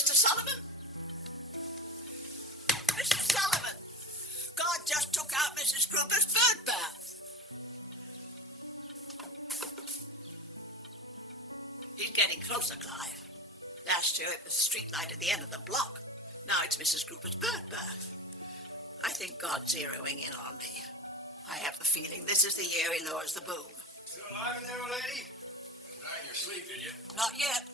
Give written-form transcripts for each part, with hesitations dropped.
Mr. Sullivan? Mr. Sullivan! God just took out Mrs. Gruber's bird bath. He's getting closer, Clive. Last year it was the street light at the end of the block. Now it's Mrs. Gruber's bird bath. I think God's zeroing in on me. I have the feeling this is the year he lowers the boom. Still alive in there, lady? Not in your sleep, did you? Not yet.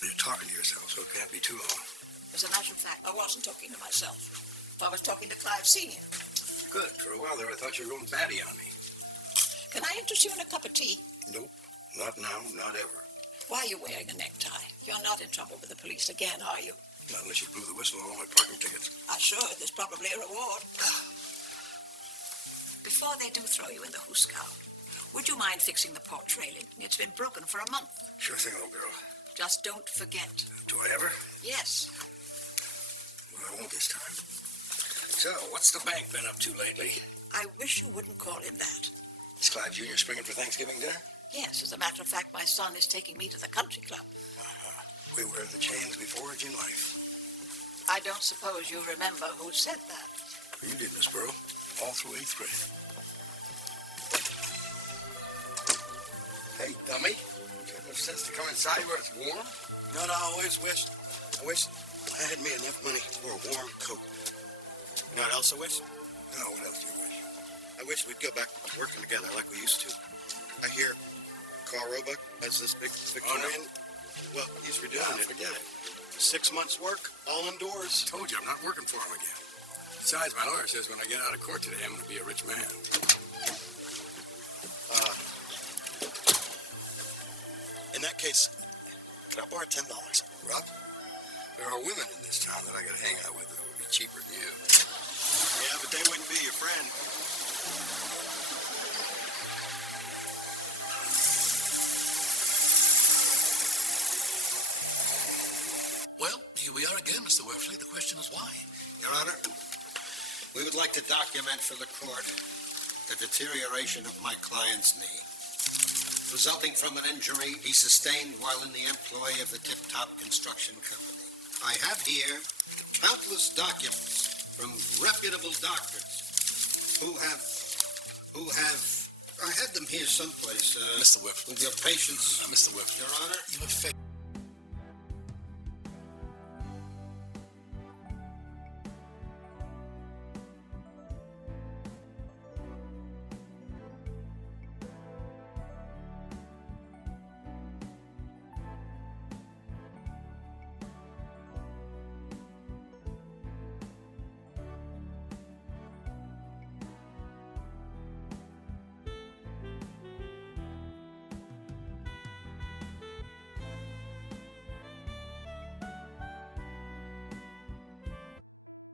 You're talking to yourself, so it can't be too long. As a matter of fact, I wasn't talking to myself. I was talking to Clive Sr. Good. For a while there, I thought you were going batty on me. Can I interest you in a cup of tea? Nope. Not now, not ever. Why are you wearing a necktie? You're not in trouble with the police again, are you? Not unless you blew the whistle on all my parking tickets. I should. There's probably a reward. Before they do throw you in the ᗰᴏv𝔦�, would you mind fixing the porch railing? It's been broken for a month. Sure thing, old girl. Just don't forget. Do I ever? Yes. Well, I won't this time. So, what's the bank been up to lately? I wish you wouldn't call him that. Is Clive Jr. springing for Thanksgiving dinner? Yes, as a matter of fact, my son is taking me to the country club. We wear the chains we forge in life. I don't suppose you remember who said that. You did, Miss Burrow. All through 8th grade. Hey, dummy. You have enough sense to come inside where it's warm? No, I always wish I had me enough money for a warm coat. You know what else I wish? No, what else do you wish? I wish we'd go back to working together like we used to. I hear Carl Roebuck has this big Victorian. Well, he's redoing it. Forget it. 6 months work, all indoors. Told you, I'm not working for him again. Besides, my lawyer says when I get out of court today, I'm going to be a rich man. In that case, can I borrow $10? Rob, there are women in this town that I could hang out with that would be cheaper than you. Yeah, but they wouldn't be your friend. Well, here we are again, Mr. Werfley. The question is why? Your Honor, we would like to document for the court the deterioration of my client's knee, resulting from an injury he sustained while in the employ of the Tip Top Construction Company. I have here countless documents from reputable doctors who have, I had them here someplace, Mr. Werfley. with your patience. Mr. Werfley. Your Honor? You have failed.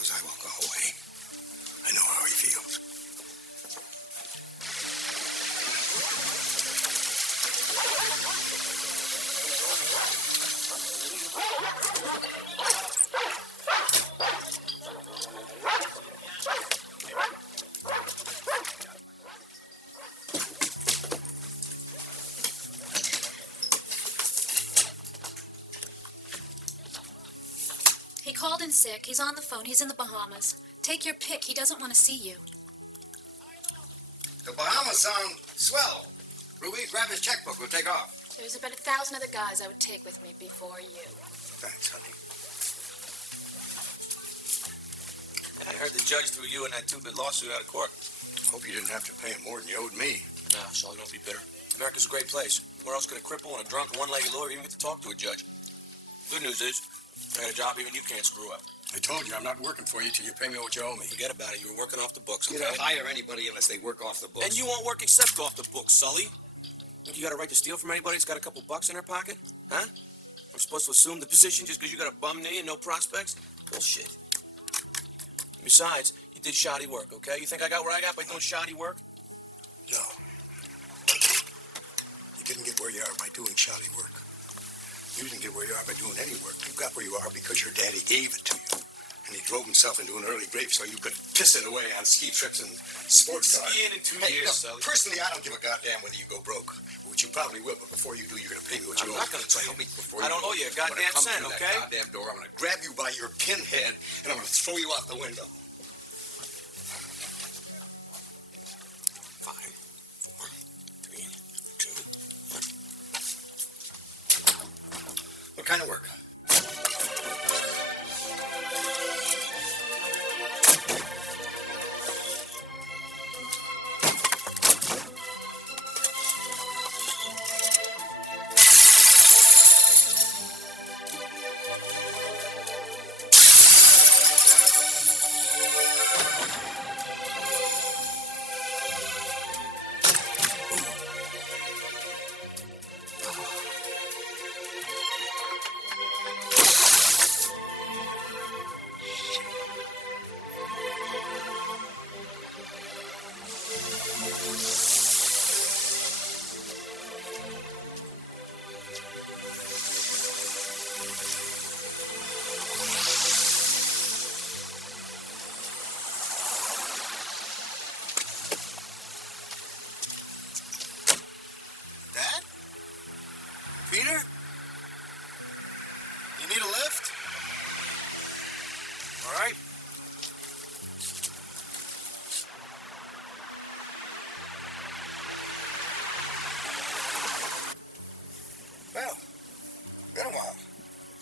I won't go away. I know how he feels. He called in sick. He's on the phone. He's in the Bahamas. Take your pick. He doesn't want to see you. The Bahamas sound swell. Ruby, grab his checkbook. We'll take off. There's about 1,000 other guys I would take with me before you. Thanks, honey. I heard the judge threw you in that 2-bit lawsuit out of court. Hope you didn't have to pay him more than you owed me. No, Sully, don't be bitter. America's a great place. Where else could a cripple and a drunk and one-legged lawyer even get to talk to a judge? Good news is, I got a job even you can't screw up. I told you I'm not working for you till you pay me what you owe me. Forget about it. You were working off the books, okay? You don't hire anybody unless they work off the books. And you won't work except off the books, Sully. Think you got a right to steal from anybody that's got a couple bucks in their pocket? Huh? I'm supposed to assume the position just because you got a bum knee and no prospects? Bullshit. Besides, you did shoddy work, okay? You think I got where I got by doing shoddy work? No. You didn't get where you are by doing shoddy work. You didn't get where you are by doing any work. You got where you are because your daddy gave it to you. And he drove himself into an early grave so you could piss it away on ski trips and sports cars. Skiing in 2 years, Sully. Personally, I don't give a goddamn whether you go broke, which you probably will, but before you do, you're going to pay me what you owe. I'm not going to tell Tell you. me before I don't owe you a goddamn cent, I'm gonna come okay? through that goddamn door. I'm going to grab you by your pinhead, and I'm going to throw you out the window. 5, 4, 3, 2, 1. What kind of work? Dad? Peter? You need a lift? All right. Well, been a while.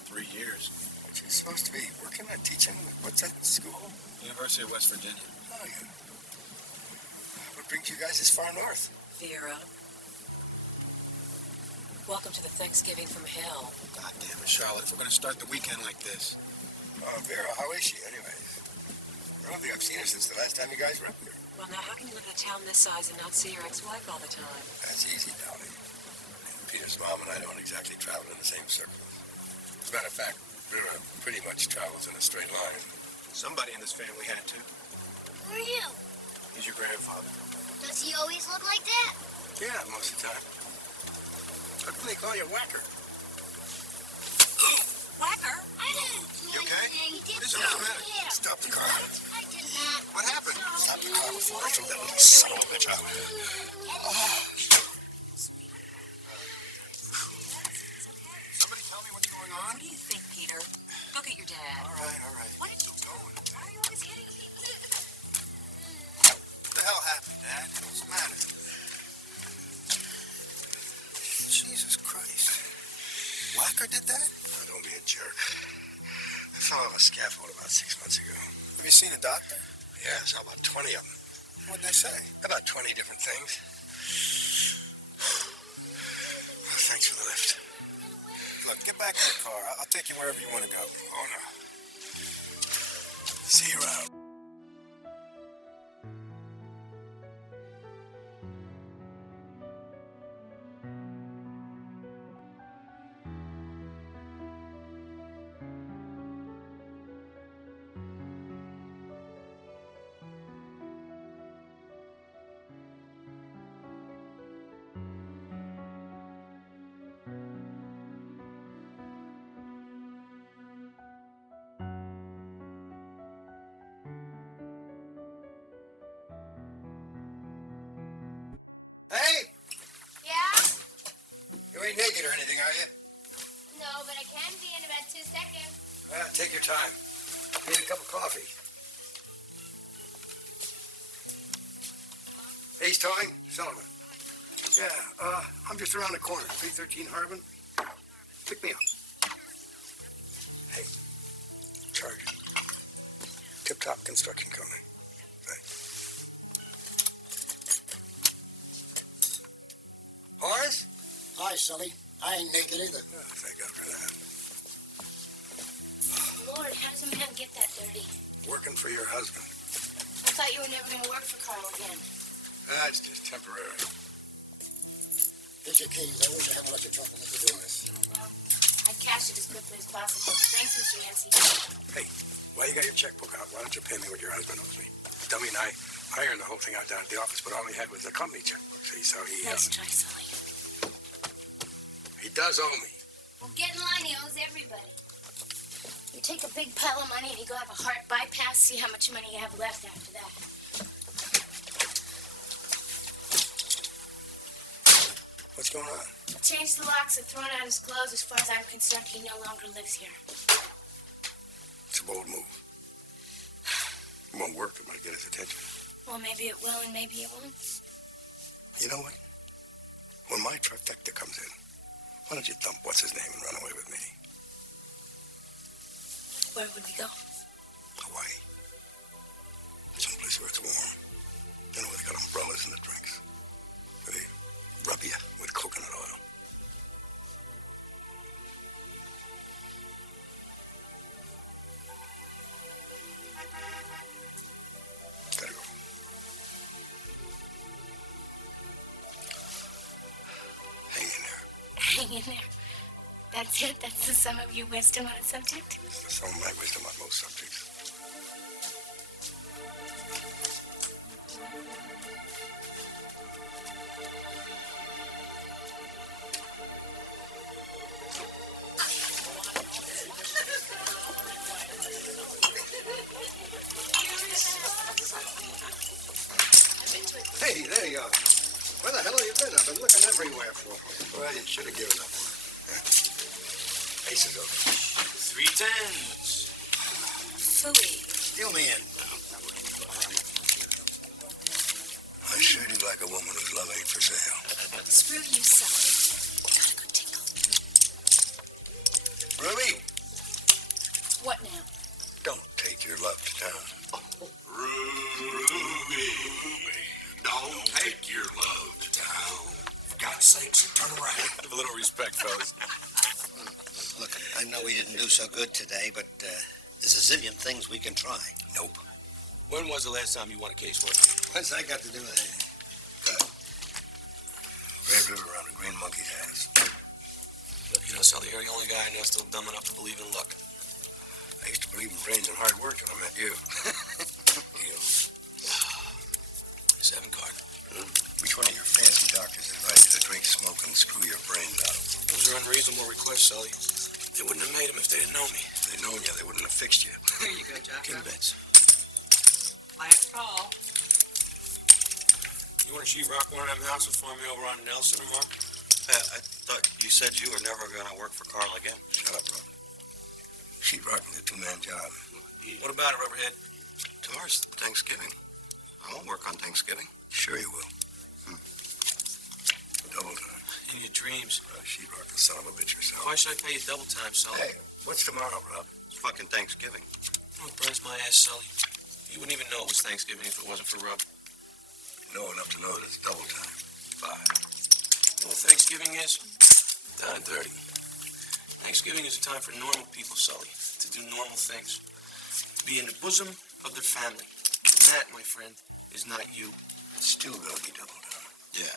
3 years. What you supposed to be working at teaching? What's that school? University of West Virginia. Oh, yeah. What brings you guys this far north? Vera, welcome to the Thanksgiving from hell. God damn it, Charlotte. If we're going to start the weekend like this. Vera, how is she anyway? I don't think I've seen her since the last time you guys were up here. Well, now, how can you live in a town this size and not see your ex-wife all the time? That's easy, Dolly. Peter's mom and I don't exactly travel in the same circles. As a matter of fact, Vera pretty much travels in a straight line. Somebody in this family had to. Who are you? He's your grandfather. Does he always look like that? Yeah, most of the time. How come they call you Whacker? Whacker? I didn't do You okay? anything. He did What is it? something. What's the matter? Yeah. Stop the car. I did not. What happened? Stop the car before I throw that little son of a bitch out. Somebody tell me what's going on? What do you think, Peter? Go get your dad. All right. What did you do? Why are you always hitting people? What the hell happened, Dad? What's the matter? Jesus Christ. Whacker did that? Oh, don't be a jerk. I fell off a scaffold about 6 months ago. Have you seen a doctor? Yes, how about 20 of them? What'd they say? About 20 different things. Well, thanks for the lift. Look, get back in the car. I'll take you wherever you want to go. Oh, no. See you around. Hey, Yeah? you ain't naked or anything, are you? No, but I can be in about 2 seconds. Take your time. Need a cup of coffee. Ace Towing, Sullivan. Yeah, I'm just around the corner, 313 Harbin. Pick me up. Hey, charge. Tip Top Construction Company. Thanks. Horace? Hi, Sully. I ain't naked either. Oh, thank God for that. Lord, how does a man get that dirty? Working for your husband. I thought you were never going to work for Carl again. It's just temporary. Here's your keys. I wish I hadn't let you trouble with the business. Oh, well, I'd cash it as quickly as possible. Thanks, Mr. Yancey. Hey, while you got your checkbook out, why don't you pay me what your husband owes me? Dummy and I ironed the whole thing out down at the office, but all he had was a company checkbook, see, so he... Nice try, Sully. He does owe me. Well, get in line. He owes everybody. You take a big pile of money and you go have a heart bypass, see how much money you have left after that. What's going on? Changed the locks and thrown out his clothes. As far as I'm concerned, he no longer lives here. It's a bold move. It won't work. It might get his attention. Well, maybe it will and maybe it won't. You know what? When my trifecta comes in, why don't you dump what's-his-name and run away with me? Where would we go? Hawaii. Someplace where it's warm. You know, where they got umbrellas and the drinks. Where they rub you with coconut oil. Gotta go. Hang in there. Hang in there. That's it? That's the sum of your wisdom on a subject? It's the sum of my wisdom on most subjects. Hey, there you are. Where the hell have you been? I've been looking everywhere for you. Well, you should have given up on it. Ace is over. 3 tens. Phooey. Deal me in. I sure do like a woman whose love ain't for sale. Screw you, Sully. Got a good tinkle. Ruby, What now? don't take your love to town. Ruby, don't take your love to town. For God's sakes, turn around. Have a little respect, fellas. Look, I know we didn't do so good today, but there's a zillion things we can try. Nope. When was the last time you won a case work? What's that got to do with anything? Red River around a green monkey's ass. Look, you know, Sully, you're the only guy I know still dumb enough to believe in luck. I used to believe in brains and hard work till I met you. You. 7 card. Which one of your fancy doctors advised you to drink, smoke, and screw your brains out? Those are unreasonable requests, Sully. They wouldn't have made them if they didn't know me. If they'd known you, they wouldn't have fixed you. Here you go, Jocko. King bets. Last call. You want to sheetrock one of them houses for me over on Nelson tomorrow? I thought you said you were never going to work for Carl again. Shut up, bro. Sheetrocking a two-man job. What about it, Rubberhead? Tomorrow's Thanksgiving. I won't work on Thanksgiving. Sure you will. Double time. In your dreams. Sheetrock the son of a bitch yourself. Why should I pay you double time, Sully? Hey, what's tomorrow, Rob? It's fucking Thanksgiving. Oh, it burns my ass, Sully. You wouldn't even know it was Thanksgiving if it wasn't for Rub. You know enough to know that it's double time. 5. You know what Thanksgiving is? Down and dirty. Thanksgiving is a time for normal people, Sully, to do normal things. To be in the bosom of their family. And that, my friend, is not you. It's still gonna be double time. Yeah.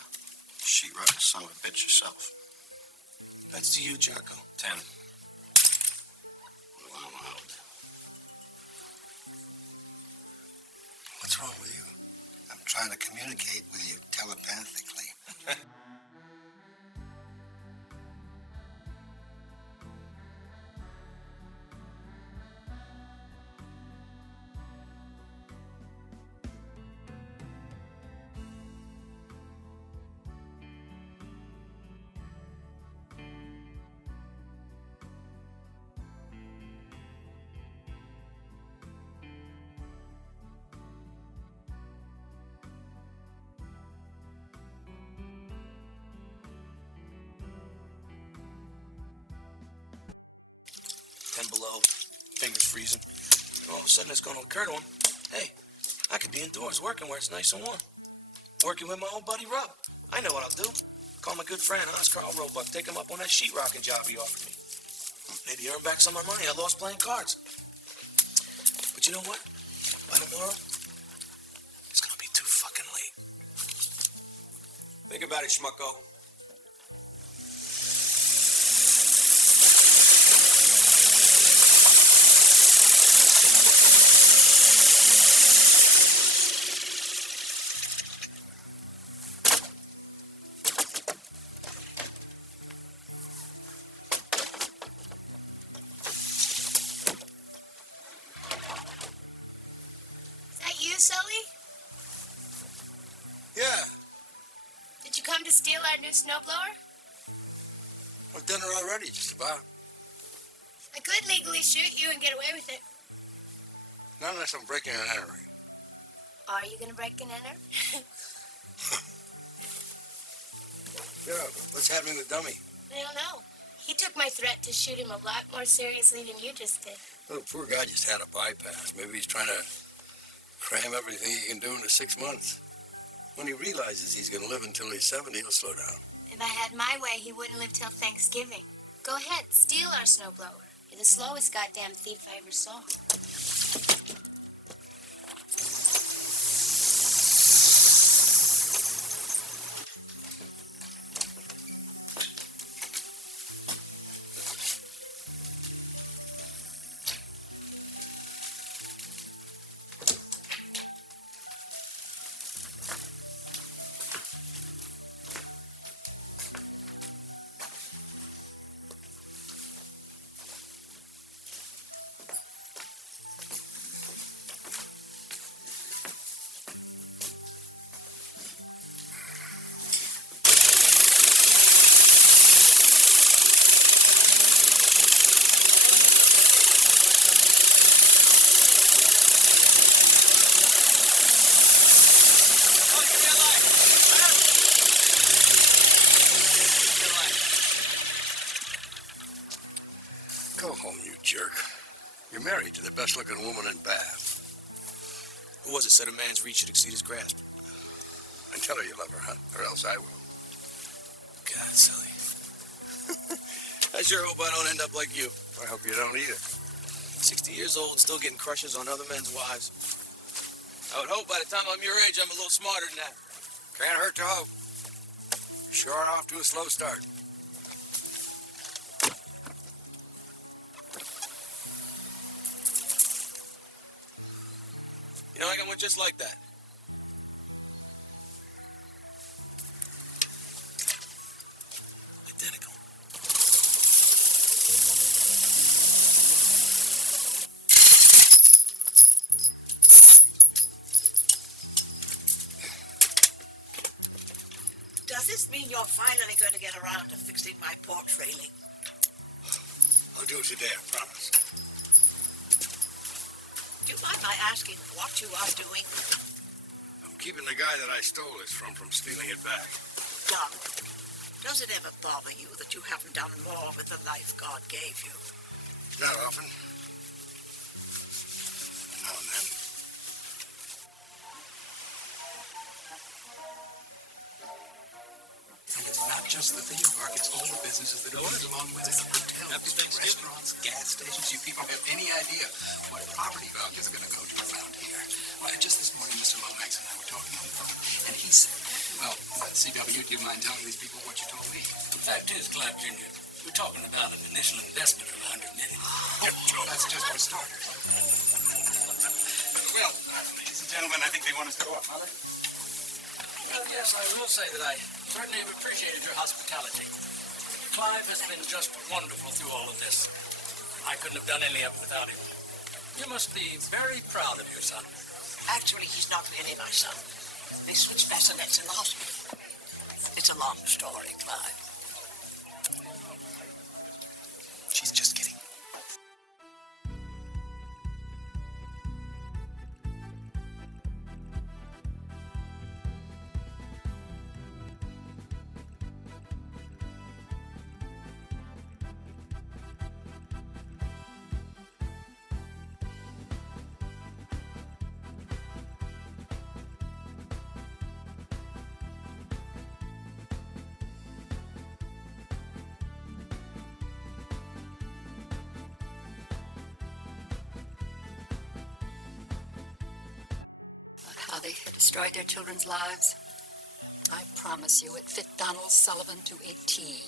Sheetrock the son of a bitch yourself. That's to you, Jocko. 10. What's wrong with you? I'm trying to communicate with you telepathically. Below, fingers freezing. And all of a sudden it's going to occur to him, hey, I could be indoors working where it's nice and warm. Working with my old buddy Rub. I know what I'll do. Call my good friend, Hans Carl Roebuck, take him up on that sheetrocking job he offered me. Maybe earn back some of my money I lost playing cards. But you know what? By tomorrow, it's going to be too fucking late. Think about it, schmucko. to steal our new snowblower? I've done it already, just about. I could legally shoot you and get away with it. Not unless I'm breaking and entering. Are you going to break and enter? Yeah, what's happening with Dummy? I don't know. He took my threat to shoot him a lot more seriously than you just did. Well, the poor guy just had a bypass. Maybe he's trying to cram everything he can do into 6 months. When he realizes he's going to live until he's 70, he'll slow down. If I had my way, he wouldn't live till Thanksgiving. Go ahead, steal our snowblower. You're the slowest goddamn thief I ever saw. Go home, you jerk. You're married to the best-looking woman in Bath. Who was it said a man's reach should exceed his grasp? And tell her you love her, huh? Or else I will. God, Sully. I sure hope I don't end up like you. I hope you don't either. 60 years old and still getting crushes on other men's wives. I would hope by the time I'm your age, I'm a little smarter than that. Can't hurt to hope. You're sure off to a slow start. You know, I got one just like that. Identical. Does this mean you're finally going to get around to fixing my porch railing? I'll do it today, I promise. Do you mind my asking what you are doing? I'm keeping the guy that I stole this from stealing it back. John, does it ever bother you that you haven't done more with the life God gave you? Not often. Now and then. And it's not just the theme park, it's all the businesses that goes along with it. Hotels, restaurants, gas stations. You people have any idea what property values are going to go to around here? Well, just this morning, Mr. Lomax and I were talking on the phone, and he said, well, CW, do you mind telling these people what you told me? The fact is, Clark Jr., we're talking about an initial investment of $100 million. That's just for starters. Well, ladies and gentlemen, I think they want us to go up, Mother. Well, yes, I will say that I certainly have appreciated your hospitality. Clive has been just wonderful through all of this. I couldn't have done any of it without him. You must be very proud of your son. Actually, he's not really my son. They switched bassinets in the hospital. It's a long story, Clive. She's just kidding. How they had destroyed their children's lives. I promise you, it fit Donald Sullivan to a T.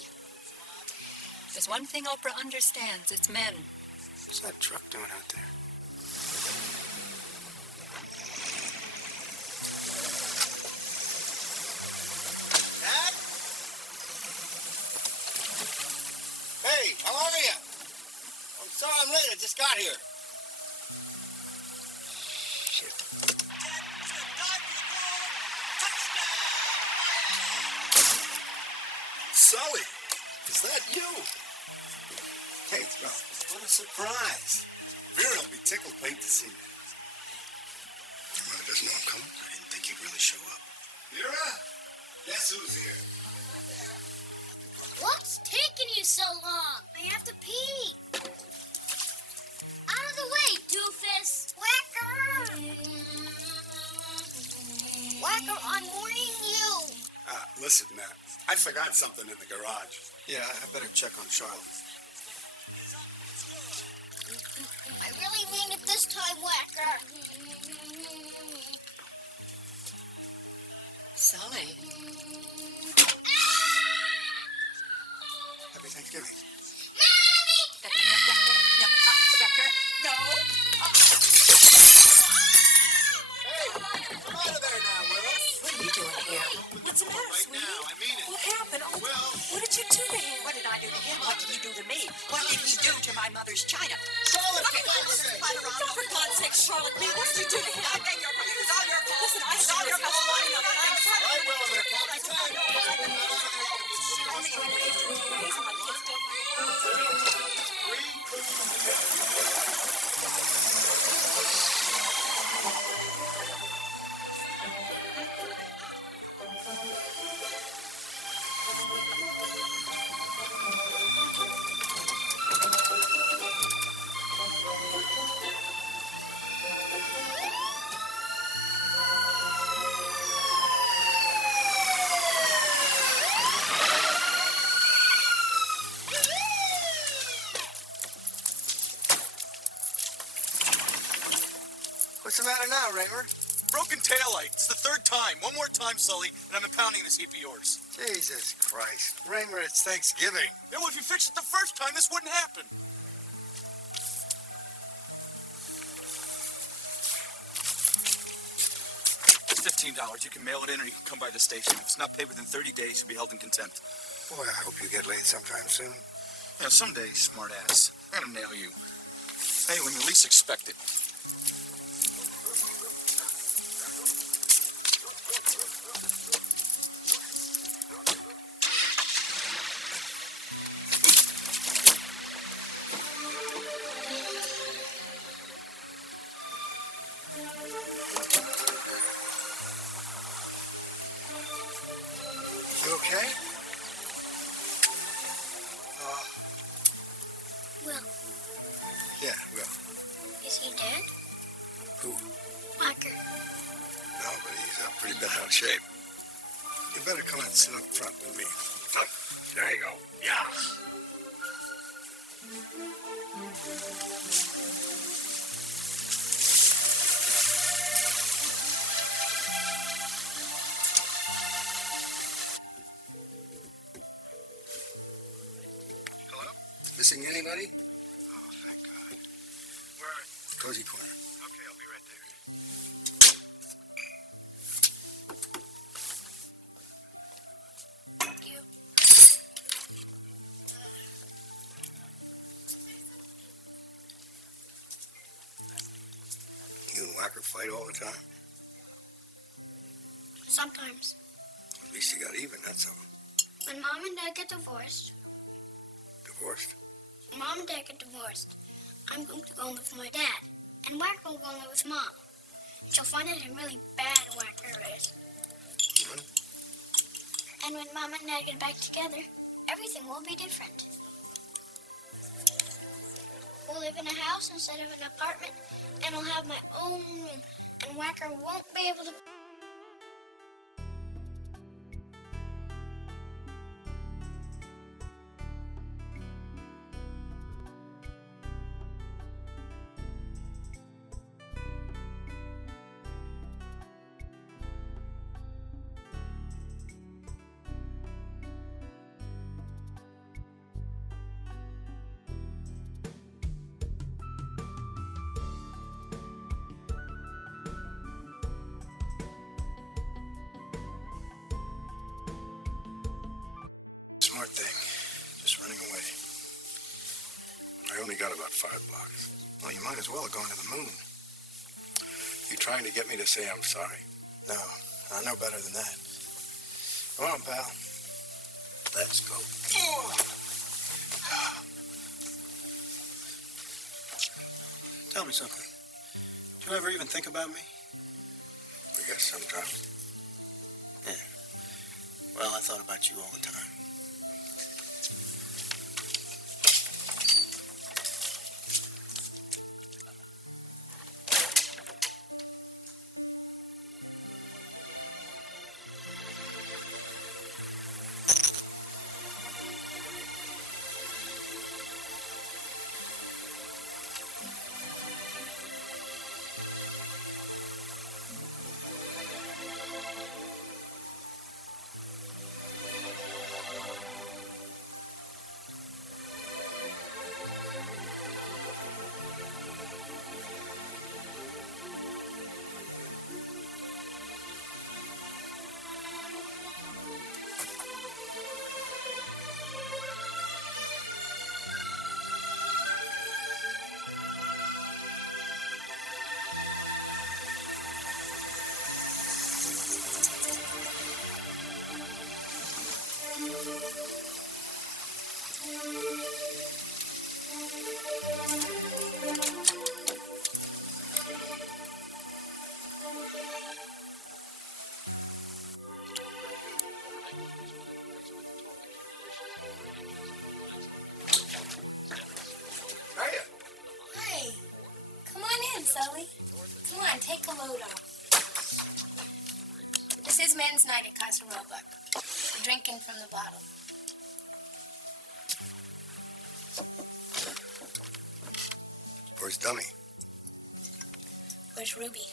There's one thing Oprah understands, it's men. What's that truck doing out there? Dad? Hey, how are you? I'm sorry I'm late, I just got here. Shit. Touchdown! Sully, is that you? Hey, Ralph, what a surprise. Vera will be tickled pink to see you. Your mother doesn't know I'm coming? I didn't think you'd really show up. Vera, guess who's here? What's taking you so long? I have to pee. Out of the way, doofus. Whacker! Whacker, I'm warning you. Listen, Matt, I forgot something in the garage. Yeah, I better check on Charlotte. I really mean it this time, Whacker. Sully. Happy Thanksgiving. Whacker, no. Hey, come out of there now, Willis. What are you doing here? What's the matter, sweetie? Now, I mean it. What happened? Oh, what did you do to him? What did I do to him? What did he do to me? What did he do to my mother's china? Charlotte, for God's sake. For God's sake, Charlotte, me, what did you do to him? I beg your pardon. It was all your fault. Listen, I saw your house lighting up, and I'm sorry. Right, well, there, Captain. Only when we used to raise him, I kissed him. What's the matter now, Raymer? Broken taillight. It's the third time. One more time, Sully, and I'm impounding this heap of yours. Jesus Christ. Raymer, it's Thanksgiving. Yeah, well, if you fixed it the first time, this wouldn't happen. It's $15. You can mail it in or you can come by the station. If it's not paid within 30 days, you'll be held in contempt. Boy, I hope you get laid sometime soon. Yeah, someday, smart ass. I'm gonna nail you. Hey, when you least expect it. You okay? Will, Yeah, Will. is he dead? Who? Whacker. No, but he's pretty bent out of shape. You better come and sit up front with me. There you go. Yeah. Hello? Missing anybody? Oh, thank God. Where are you? Cozy corner. Okay, I'll be right there. Thank you. You and Whacker fight all the time? Sometimes. At least you got even, that's something. When Mom and Dad get divorced, Divorced? Mom and Dad get divorced, I'm going to go and live with my dad. And Whacker will go and live with Mom. She'll find out how really bad Whacker is. Mhm. And when Mom and Dad get back together, everything will be different. We'll live in a house instead of an apartment, and I'll have my own room, and Whacker won't be able to... Smart thing. Just running away. I only got about 5 blocks. Well, you might as well have gone to the moon. You trying to get me to say I'm sorry? No, I know better than that. Come on, pal. Let's go. Tell me something. Do you ever even think about me? I guess sometimes. Yeah. Well, I thought about you all the time. Hiya. Hi. Come on in, Sully. Come on, take a load off. This is men's night at Casa Roebuck. We're drinking from the bottle. Where's Dummy? Where's Ruby?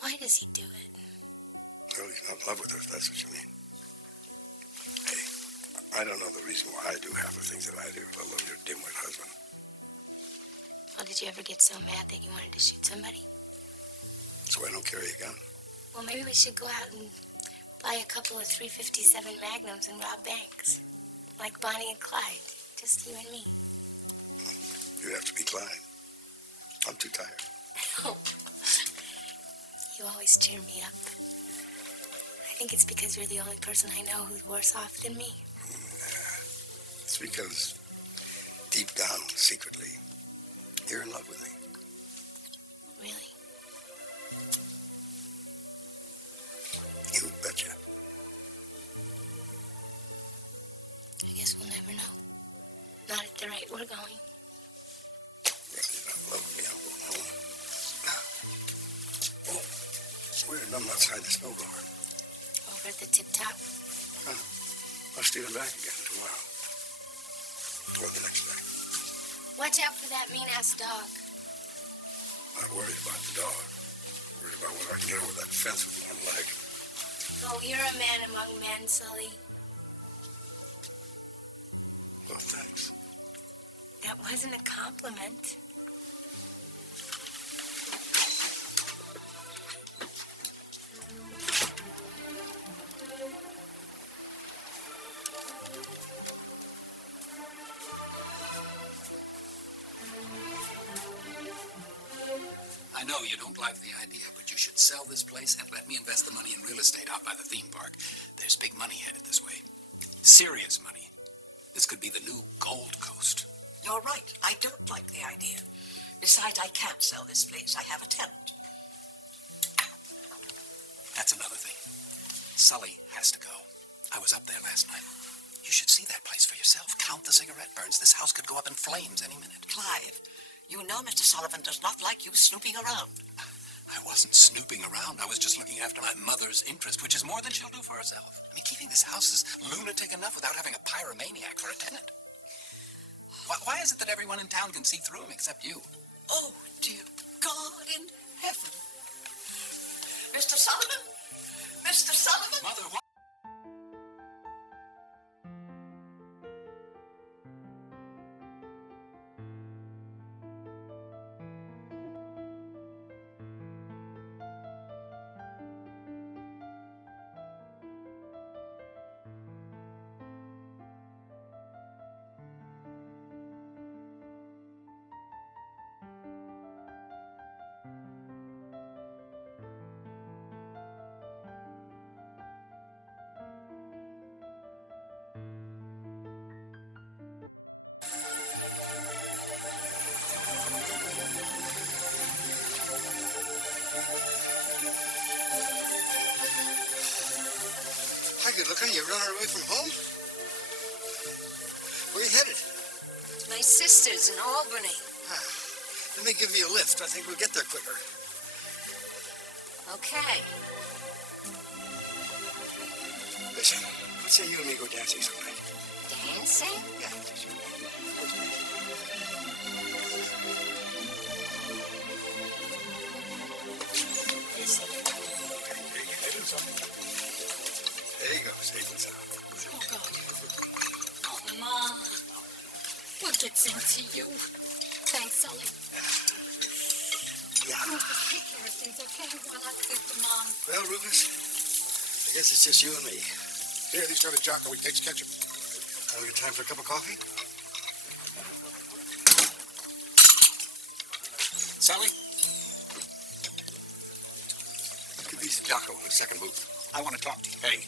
Why does he do it? Well, he's not in love with her, if that's what you mean. Hey, I don't know the reason why I do half the things that I do, let alone your dimwit husband. Well, did you ever get so mad that you wanted to shoot somebody? That's why I don't carry a gun. Well, maybe we should go out and buy a couple of 357 Magnums and rob banks. Like Bonnie and Clyde. Just you and me. You'd have to be Clyde. I'm too tired. Oh. You always cheer me up. I think it's because you're the only person I know who's worse off than me. Nah. It's because deep down, secretly, you're in love with me. Really? You betcha. I guess we'll never know. Not at the rate we're going. Well, you don't love me, I'll go home. Oh, where did I'm outside the snow blower? Over at the tip top. Huh. I'll steal it back again tomorrow. Or the next day. Watch out for that mean-ass dog. Not worried about the dog. Worried about whether I can get over that fence with one leg. Oh, you're a man among men, Sully. Well, thanks. That wasn't a compliment. I know you don't like the idea, but you should sell this place and let me invest the money in real estate out by the theme park. There's big money headed this way. Serious money. This could be the new Gold Coast. You're right. I don't like the idea. Besides, I can't sell this place. I have a tenant. That's another thing. Sully has to go. I was up there last night. You should see that place for yourself. Count the cigarette burns. This house could go up in flames any minute. Clive, you know Mr. Sullivan does not like you snooping around. I wasn't snooping around. I was just looking after my mother's interest, which is more than she'll do for herself. I mean, keeping this house is lunatic enough without having a pyromaniac for a tenant. Why is it that everyone in town can see through him except you? Oh, dear God in heaven. Mr. Sullivan? Mr. Sullivan? Mother, what? good looking. You're running away from home? Where you headed? My sister's in Albany. Let me give you a lift. I think we'll get there quicker. Okay. Listen, let's say you and me go dancing some night. Dancing? Yeah, just you and me. There you go, safe and sound. Oh, God. Oh, Ma. What gets into you? Thanks, Sully. Yeah. Oh, take care of things, okay? While I get to Mom. Well, Rufus, I guess it's just you and me. Here, these got a jocko. He takes ketchup. Have we got time for a cup of coffee? Sally, Could be Jocko in the second booth. I want to talk to you. Hey.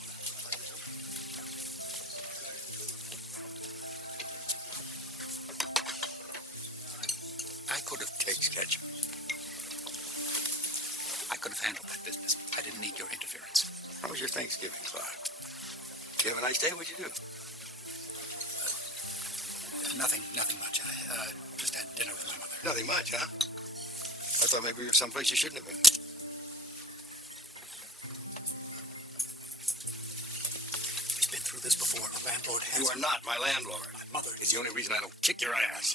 I could have taken ketchup. I could have handled that business. I didn't need your interference. How was your Thanksgiving, Clive? Did you have a nice day? What'd you do? Nothing much. I just had dinner with my mother. Nothing much, huh? I thought maybe you were someplace you shouldn't have been. You've been through this before. A landlord has... You are not my landlord. My mother It's the only reason I don't kick your ass.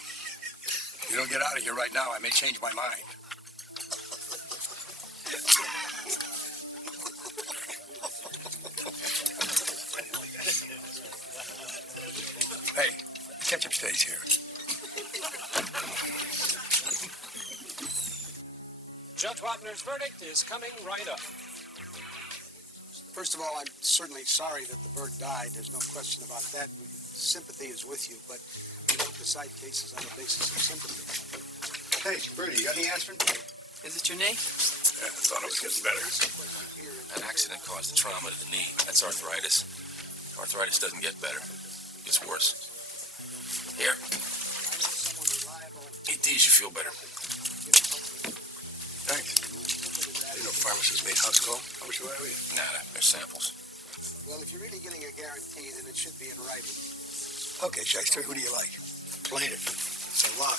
If you don't get out of here right now, I may change my mind. Hey, the ketchup stays here. Judge Wagner's verdict is coming right up. First of all, I'm certainly sorry that the bird died. There's no question about that. Sympathy is with you, but we don't decide cases on the basis of sympathy. Hey, Bertie, you got any aspirin? Is it your knee? Yeah, I thought it was getting better. An accident caused the trauma to the knee. That's arthritis. Arthritis doesn't get better. It's worse. Here. Eat these, you feel better. Thanks. You know, pharmacists made house call. How much do I owe you? Nada. They're samples. Well, if you're really getting a guarantee, then it should be in writing. Okay, Shyster, who do you like? Plaintiff. It's a lock.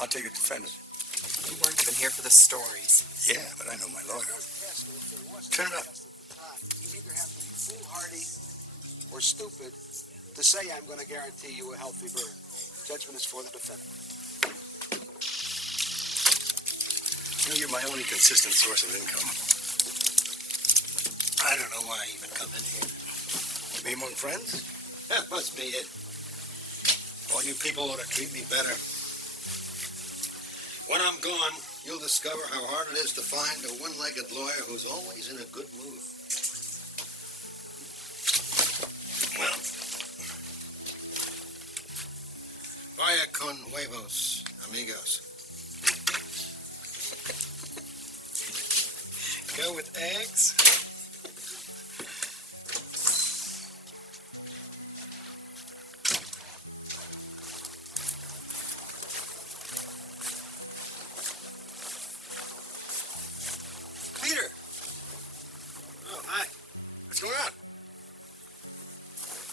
I'll take a defendant. You weren't even here for the stories. Yeah, but I know my lawyer. Turn it up. You either have to be foolhardy or stupid to say I'm going to guarantee you a healthy bird. Judgment is for the defendant. You know, you're my only consistent source of income. I don't know why I even come in here. To be among friends? That must be it. All you people ought to treat me better. When I'm gone, you'll discover how hard it is to find a one-legged lawyer who's always in a good mood. Well, vaya con huevos, amigos. Go with eggs? Peter! Oh, hi. What's going on?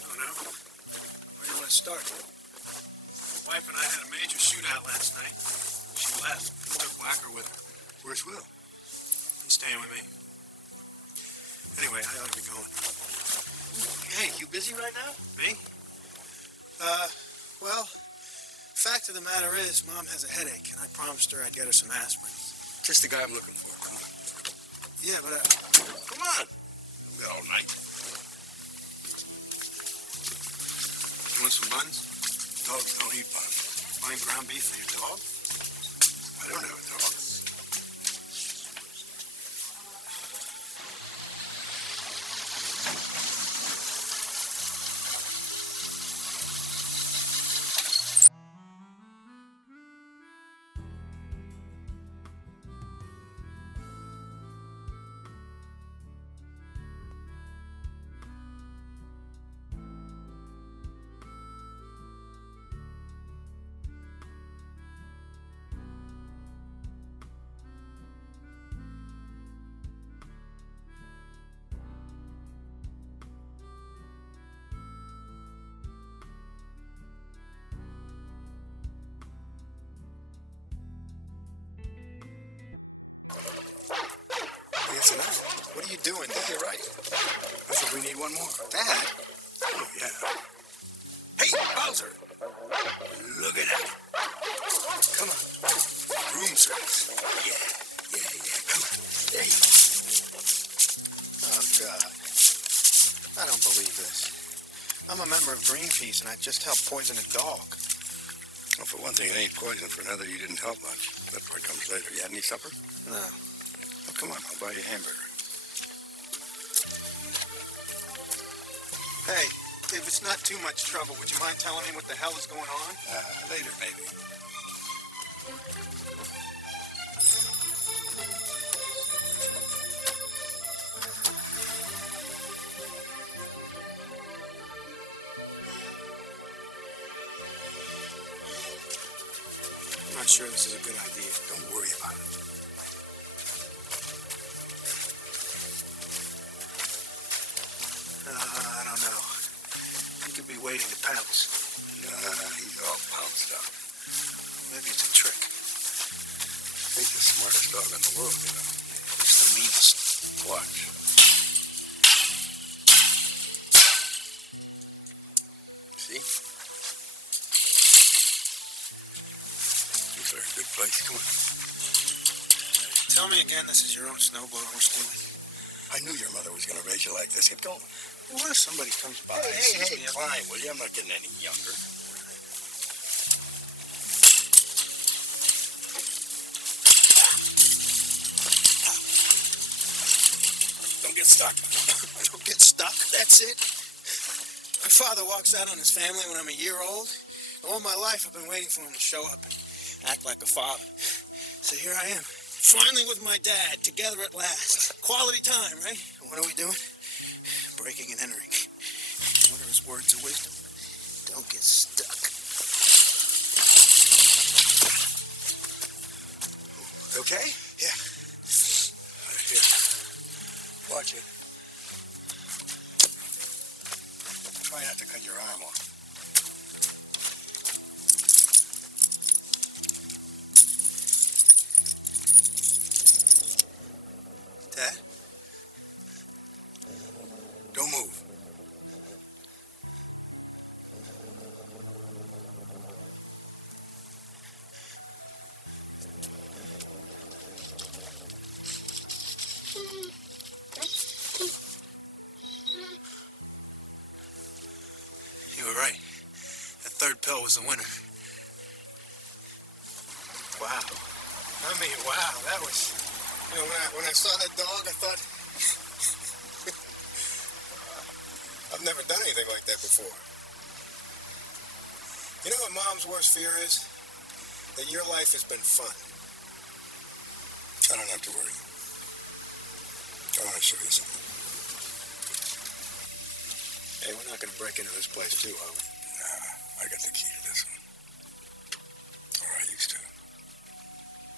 I don't know. Where do you want to start? My wife and I had a major shootout last night. She left. Took Whacker with her. Where's Will? He's staying with me. Anyway, I ought to be going. Hey, you busy right now? Me? Well, fact of the matter is, Mom has a headache, and I promised her I'd get her some aspirin. Just the guy I'm looking for. Come on. Yeah, but Come on. We've got all night. you want some buns? Dogs don't eat buns. Buying ground beef for your dog? I don't have a dog. That's enough. What are you doing, Dad? You're right. I think we need one more. Dad? Oh, yeah. Hey, Bowser! Look at that. Come on. Room service. Yeah. Come on. There you go. Oh, God. I don't believe this. I'm a member of Greenpeace, and I just helped poison a dog. Well, for one thing, it ain't poison. For another, you didn't help much. That part comes later. You had any supper? No. Well, come on. I'll buy you a hamburger. Hey, if it's not too much trouble, would you mind telling me what the hell is going on? Later, maybe. I'm not sure this is a good idea. Don't worry about it. I don't know. He could be waiting to pounce. Nah, he's all pounced up. Maybe it's a trick. He's the smartest dog in the world, you know. He's the meanest. Watch. See? Looks like a good place. Come on. Tell me again this is your own snowblower we're stealing? I knew your mother was going to raise you like this. Get going. Well, what if somebody comes by and Hey, sees me up- climb, will you? I'm not getting any younger. Don't get stuck. Don't get stuck, that's it. My father walks out on his family when I'm a year old. All my life I've been waiting for him to show up and act like a father. So here I am, finally with my dad, together at last. Quality time, right? And what are we doing? Breaking and entering. What are his words of wisdom? Don't get stuck. Okay? Yeah. All right, here. Watch it. Try not to cut your arm off. Dad? Don't move. You were right. That third pill was the winner. Wow. I mean, wow, that was... You know, when I saw that dog, I thought... I've never done anything like that before. You know what Mom's worst fear is? That your life has been fun. I don't have to worry. I want to show you something. Hey, we're not going to break into this place too, are we? Nah, I got the key to this one. Or I used to.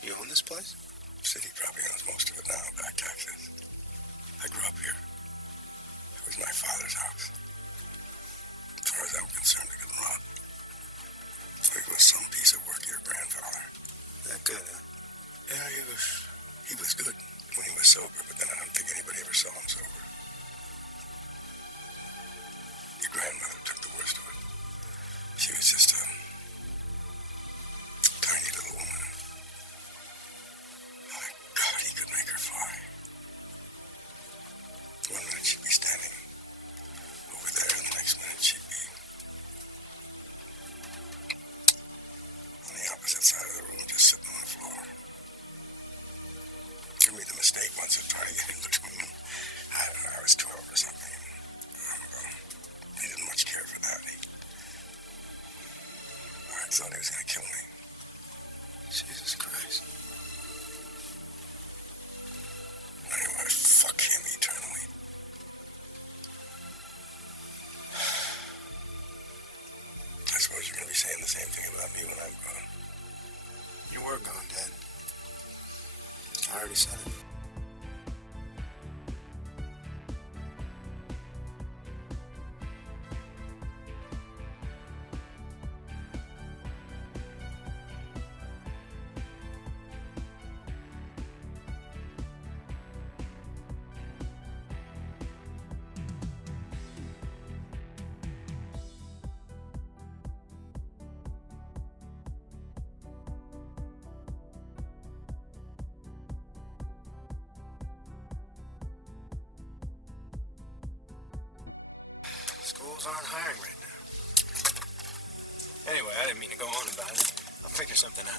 You own this place? City probably owns most of it now, back taxes. I grew up here. It was my father's house. As far as I'm concerned, it could rot. It was some piece of work of your grandfather. That good, huh? Yeah, he was good when he was sober, but then I don't think anybody ever saw him sober. Your grandmother took the worst of it. She was just a tiny little woman. My God, he could make her fly. One minute she'd be standing over there, and the next minute she'd be on the opposite side of the room, just sitting on the floor. He made the mistake once of trying to get in between them. I was 12 or something. He didn't much care for that. I thought he was going to kill me. Jesus Christ. I want to fuck him eternally. I suppose you're going to be saying the same thing about me when I'm gone. You were gone, Dad. I already said it. schools aren't hiring right now. Anyway, I didn't mean to go on about it. I'll figure something out.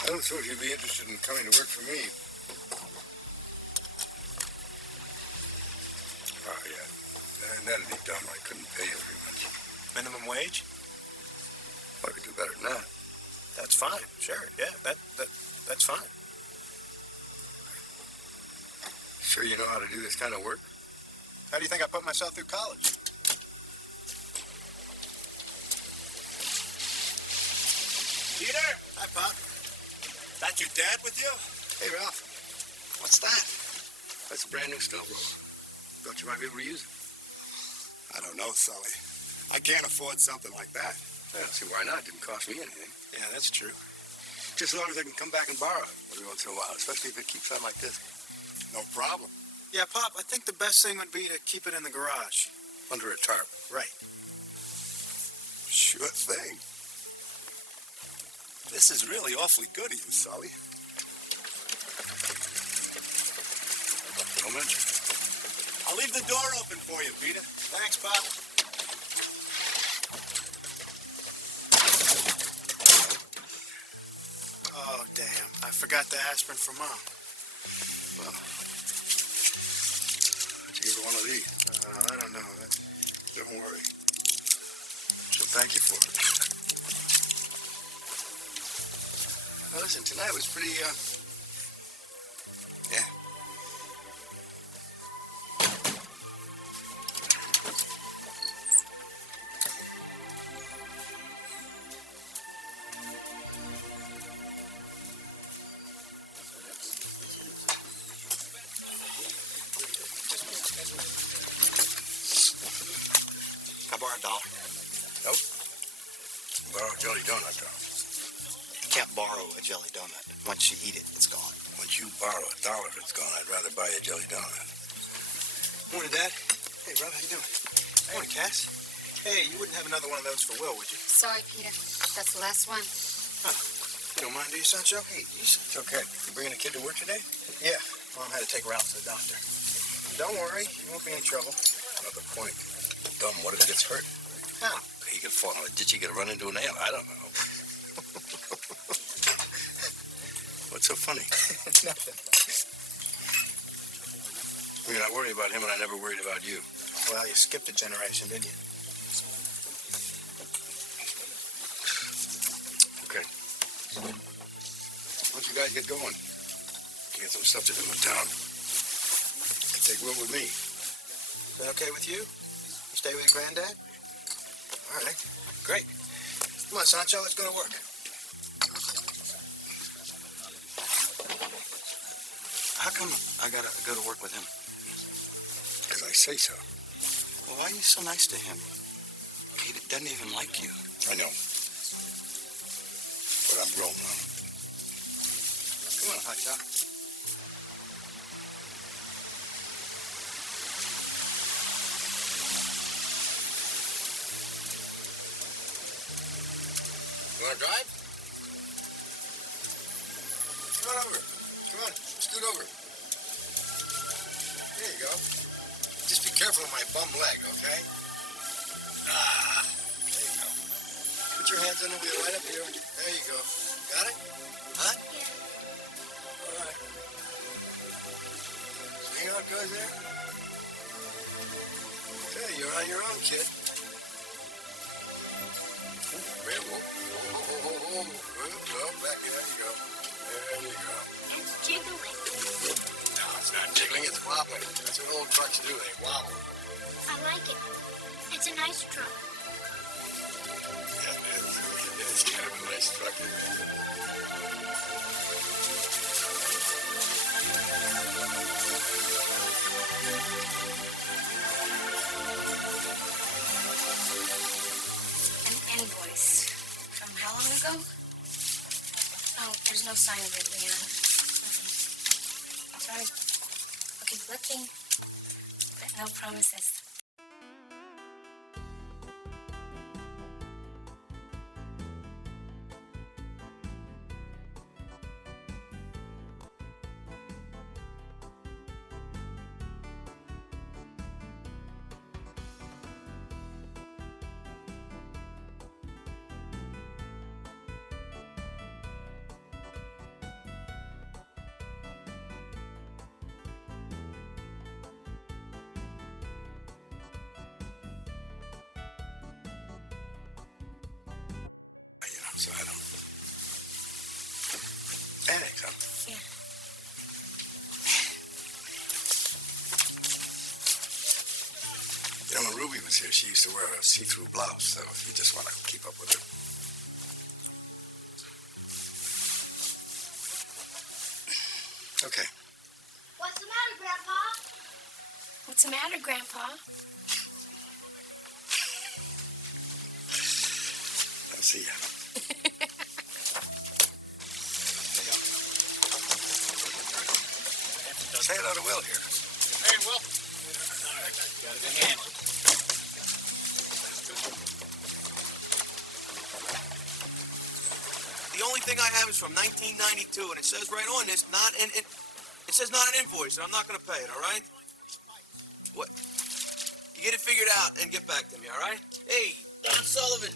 I don't suppose you'd be interested in coming to work for me. Oh, yeah. That'd be dumb. I couldn't pay you very much. Minimum wage? Well, I could do better than that. That's fine. Sure. Yeah, that's fine. Sure you know how to do this kind of work? How do you think I put myself through college? Peter? Hi, Pop. That your dad with you? Hey, Ralph. What's that? That's a brand new stove roller. Thought you might be able to use it. I don't know, Sully. I can't afford something like that. I don't see why not. It didn't cost me anything. Yeah, that's true. Just as long as I can come back and borrow it every once in a while, especially if it keeps on like this. No problem. Yeah, Pop, I think the best thing would be to keep it in the garage. Under a tarp. Right. Sure thing. This is really awfully good of you, Sully. Don't mention it. I'll leave the door open for you, Peter. Thanks, Pop. Oh, damn. I forgot the aspirin for Mom. Well, why'd you give her one of these? I don't know. Don't worry. So thank you for it. Now listen, tonight was pretty, yeah. I borrow $1. Nope. Borrow a jelly donut, though. You can't borrow a jelly donut. Once you eat it, it's gone. Once you borrow $1, it's gone. I'd rather buy a jelly donut. Morning, Dad. Hey, Rob, how you doing? Morning, Cass. Hey, you wouldn't have another one of those for Will, would you? Sorry, Peter. That's the last one. Huh. You don't mind, do you, Sancho? Hey, it's okay. You bringing a kid to work today? Yeah. Mom had to take Ralph to the doctor. Don't worry. You won't be in trouble. Not the point. Dumb, what if he gets hurt? How? He could fall in a ditch, he could run into a nail. I don't know. What's so funny? Nothing. I mean, I worry about him and I never worried about you. Well, you skipped a generation, didn't you? Okay. Once you guys get going, get some stuff to do in town. I take Will with me. Is that okay with you? You stay with your granddad? All right. Great. Come on, Sancho, let's go to work. How come I gotta go to work with him? Because I say so. Well, why are you so nice to him? He doesn't even like you. I know. But I'm grown now. Come on, hotshot. You want to drive? Come on over. Come on, scoot over. There you go. Just be careful of my bum leg, okay? Ah, there you go. Put your hands on the wheel right up here. There you go. Got it? Huh? Yeah. All right. See how it goes there? Okay, you're on your own, kid. Back there you go. There you go. It's jiggling. No, it's not jiggling, it's wobbling. That's what old trucks do, they wobble. I like it. It's a nice truck. Yeah, it is kind of a nice truck, isn't it? An invoice. From how long ago? Oh, there's no sign of it, Leanne. Nothing. Sorry. I'll keep looking. But no promises. so I don't. Annex, huh? Yeah. You know, when Ruby was here, she used to wear a see-through blouse, so if you just want to keep up with her. Okay. What's the matter, Grandpa? What's the matter, Grandpa? I'll see ya. Say hello to Will here. Hey, Will. Got it in hand. The only thing I have is from 1992, and it says right on this, it says not an invoice, and I'm not going to pay it, all right? What? You get it figured out and get back to me, all right? Hey, Don Sullivan,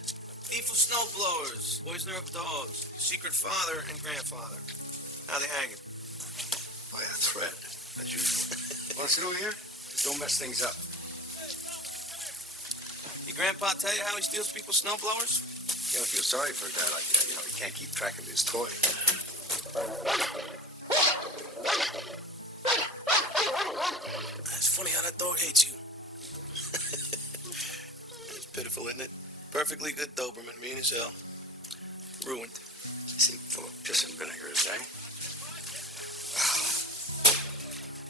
thief of snowblowers, poisoner of dogs, secret father and grandfather. How they hanging? By a thread, as usual. Want to sit over here? Just don't mess things up. Your grandpa tell you how he steals people's snowblowers? You don't feel sorry for a guy like that. You know, he can't keep track of his toy. It's funny how that dog hates you. It's pitiful, isn't it? Perfectly good Doberman, mean as hell. Ruined. Seem full of piss and vinegars, eh?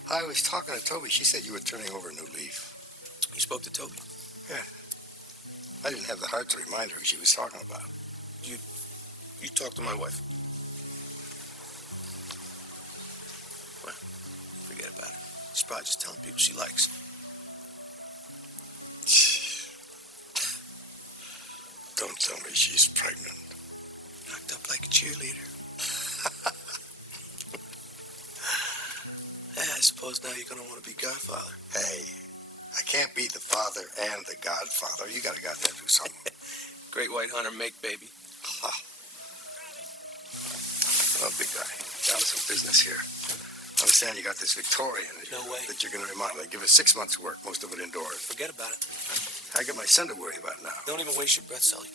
I was talking to Toby. She said you were turning over a new leaf. You spoke to Toby? Yeah. I didn't have the heart to remind her who she was talking about. You talked to my wife. Well, forget about it. She's probably just telling people she likes. Don't tell me she's pregnant. Knocked up like a cheerleader. I suppose now you're going to want to be godfather. Hey, I can't be the father and the godfather. You got to do something. Great white hunter, make baby. Ha. Well, big guy, down to some business here. I understand you got this Victorian No way. that you're going to remodel. Give it 6 months' work, most of it indoors. Forget about it. I got my son to worry about now. Don't even waste your breath, Sully.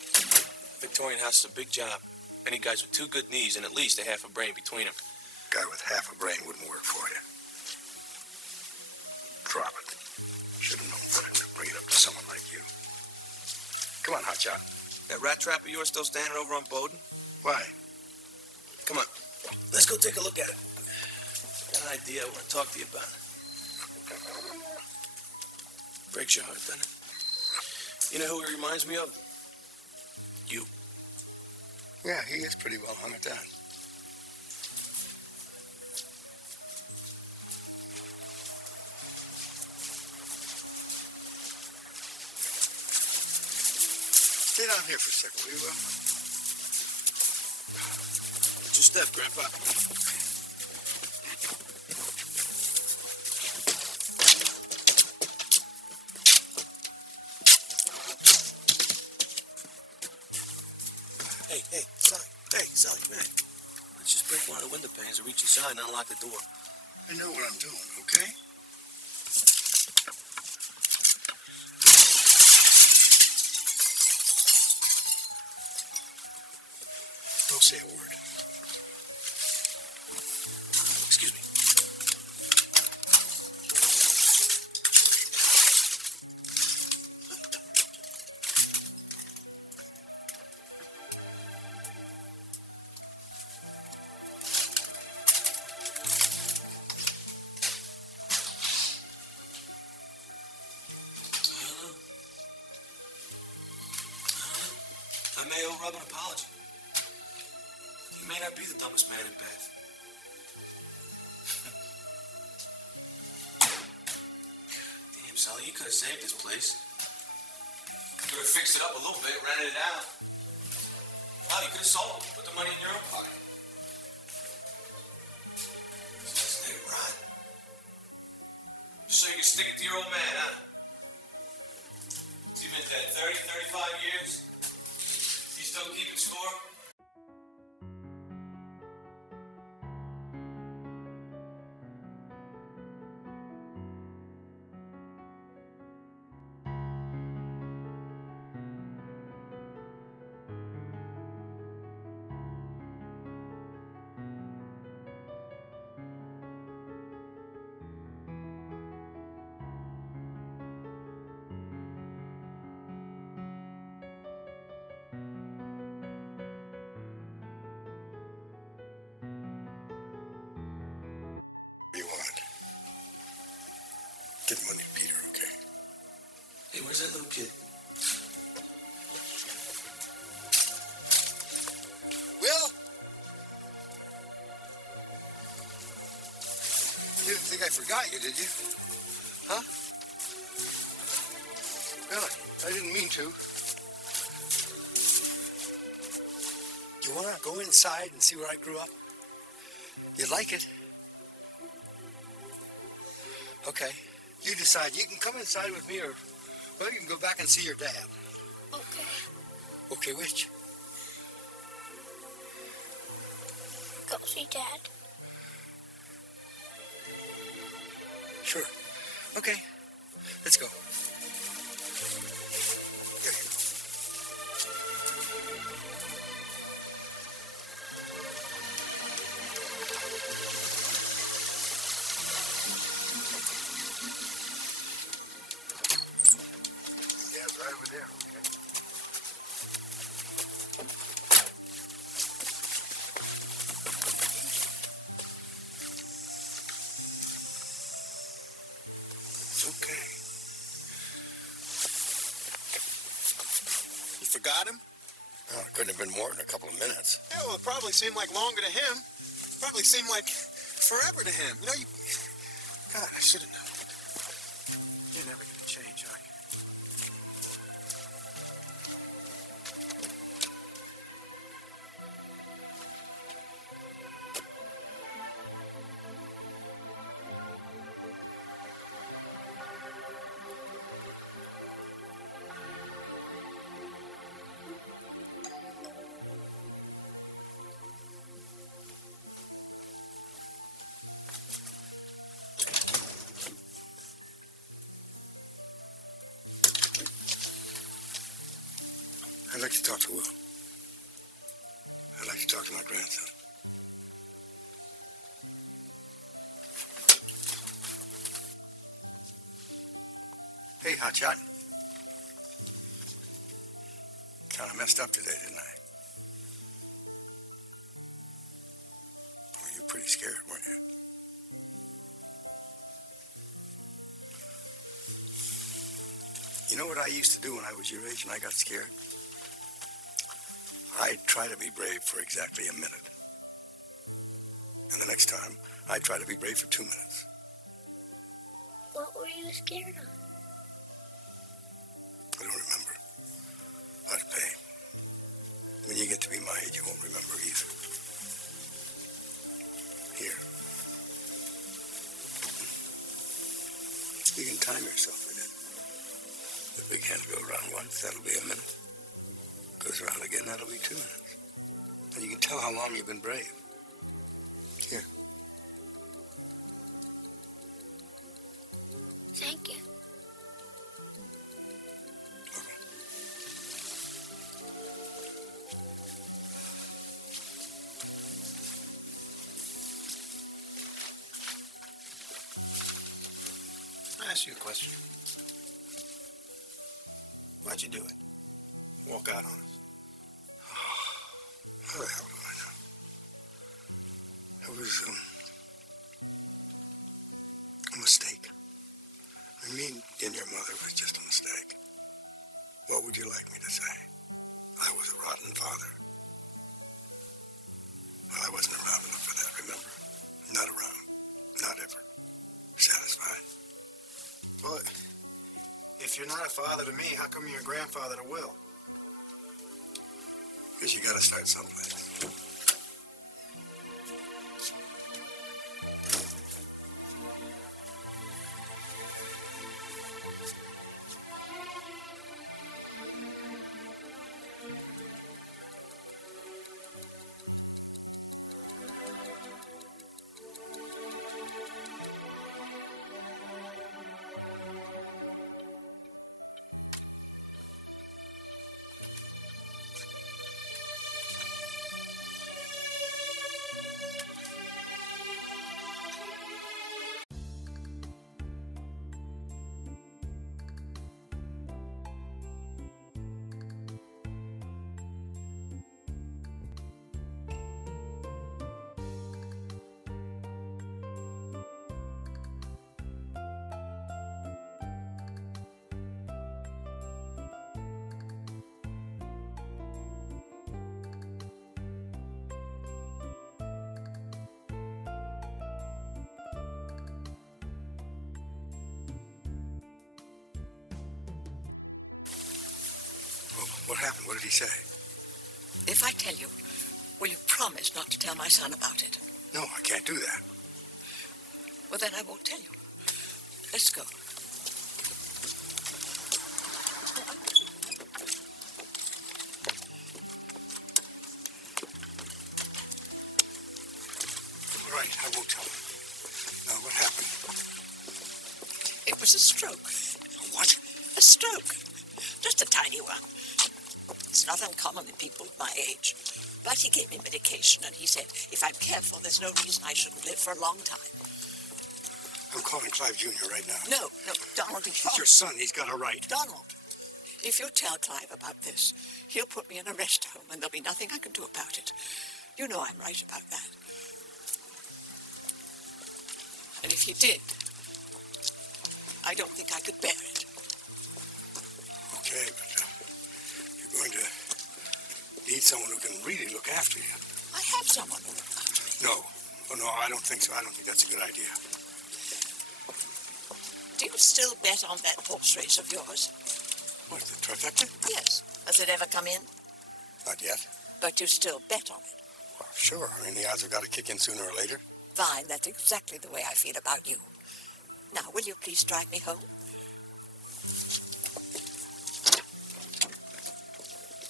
Victorian house is a big job. Any guys with 2 good knees and at least a half a brain between them. Guy with half a brain wouldn't work for you. Drop it. Should have known better than to bring it up to someone like you. Come on, hotshot. That rat trap of yours still standing over on Bowden? Why? Come on. Let's go take a look at it. Got an idea I want to talk to you about. Breaks your heart, doesn't it? You know who he reminds me of? You. Yeah, he is pretty well hung it down. Stay down here for a second, will you, Will? What's your step, Grandpa? Hey, Sully. Hey, Sully, come here. Let's just break one of the window panes and reach inside and unlock the door. I know what I'm doing, okay? Don't say a word. Excuse me. I may owe Rob an apology. He may not be the dumbest man in Bath. Damn, Sully, you could have saved this place. Could have fixed it up a little bit, rented it out. Wow, you could have sold it, put the money in your own pocket. This ain't right. So you can stick it to your old man, huh? What's he been dead, 30, 35 years? You still keeping score? Give money to Peter, okay? Hey, where's that little kid? Will? You didn't think I forgot you, did you? Huh? Well, I didn't mean to. You want to go inside and see where I grew up? You'd like it. Okay, you decide. You can come inside with me, or well, you can go back and see your dad. Okay. Okay, which? Go see Dad. Sure. Okay, let's go. Here you go. Dad's right over there, okay? It's okay. You forgot him? Oh, it couldn't have been more than a couple of minutes. Yeah, well, it probably seemed like longer to him. Probably seemed like forever to him. You know, God, I should have known. You're never going to change, are you? I'd like to talk to Will. I'd like to talk to my grandson. Hey, Hotshot. Kind of messed up today, didn't I? Well, you were pretty scared, weren't you? You know what I used to do when I was your age and I got scared? I'd try to be brave for exactly a minute. And the next time, I'd try to be brave for 2 minutes. What were you scared of? I don't remember. But hey, when you get to be my age, you won't remember either. Here. You can time yourself with it. The big hand will go around once, that'll be a minute. Goes around again, that'll be 2 minutes. And you can tell how long you've been brave. Here. Thank you. I ask you a question. Why'd you do it? Walk out on us. How the hell do I know? It was, a mistake. Me and your mother was just a mistake. What would you like me to say? I was a rotten father. Well, I wasn't around enough for that, remember? Not around. Not ever. Satisfied. Well, if you're not a father to me, how come you're a grandfather to Will? Because you gotta start someplace. What happened? What did he say? If I tell you, will you promise not to tell my son about it? No, I can't do that. Well, then I won't tell you. Let's go. All right, I won't tell him. Now, what happened? It was a stroke. A what? A stroke. Just a tiny one. It's not uncommon in people of my age. But he gave me medication, and he said, if I'm careful, there's no reason I shouldn't live for a long time. I'm calling Clive Jr. right now. No, Donald, He's your son. He's got a right. Donald, if you tell Clive about this, he'll put me in a rest home, and there'll be nothing I can do about it. You know I'm right about that. And if he did, I don't think I could bear it. Okay, but you're going to need someone who can really look after you. I have someone who looks after me. No. Oh, no, I don't think so. I don't think that's a good idea. Do you still bet on that horse race of yours? What, the trifecta? Yes. Has it ever come in? Not yet. But you still bet on it? Well, sure. I mean, the odds have got to kick in sooner or later. Fine. That's exactly the way I feel about you. Now, will you please drive me home?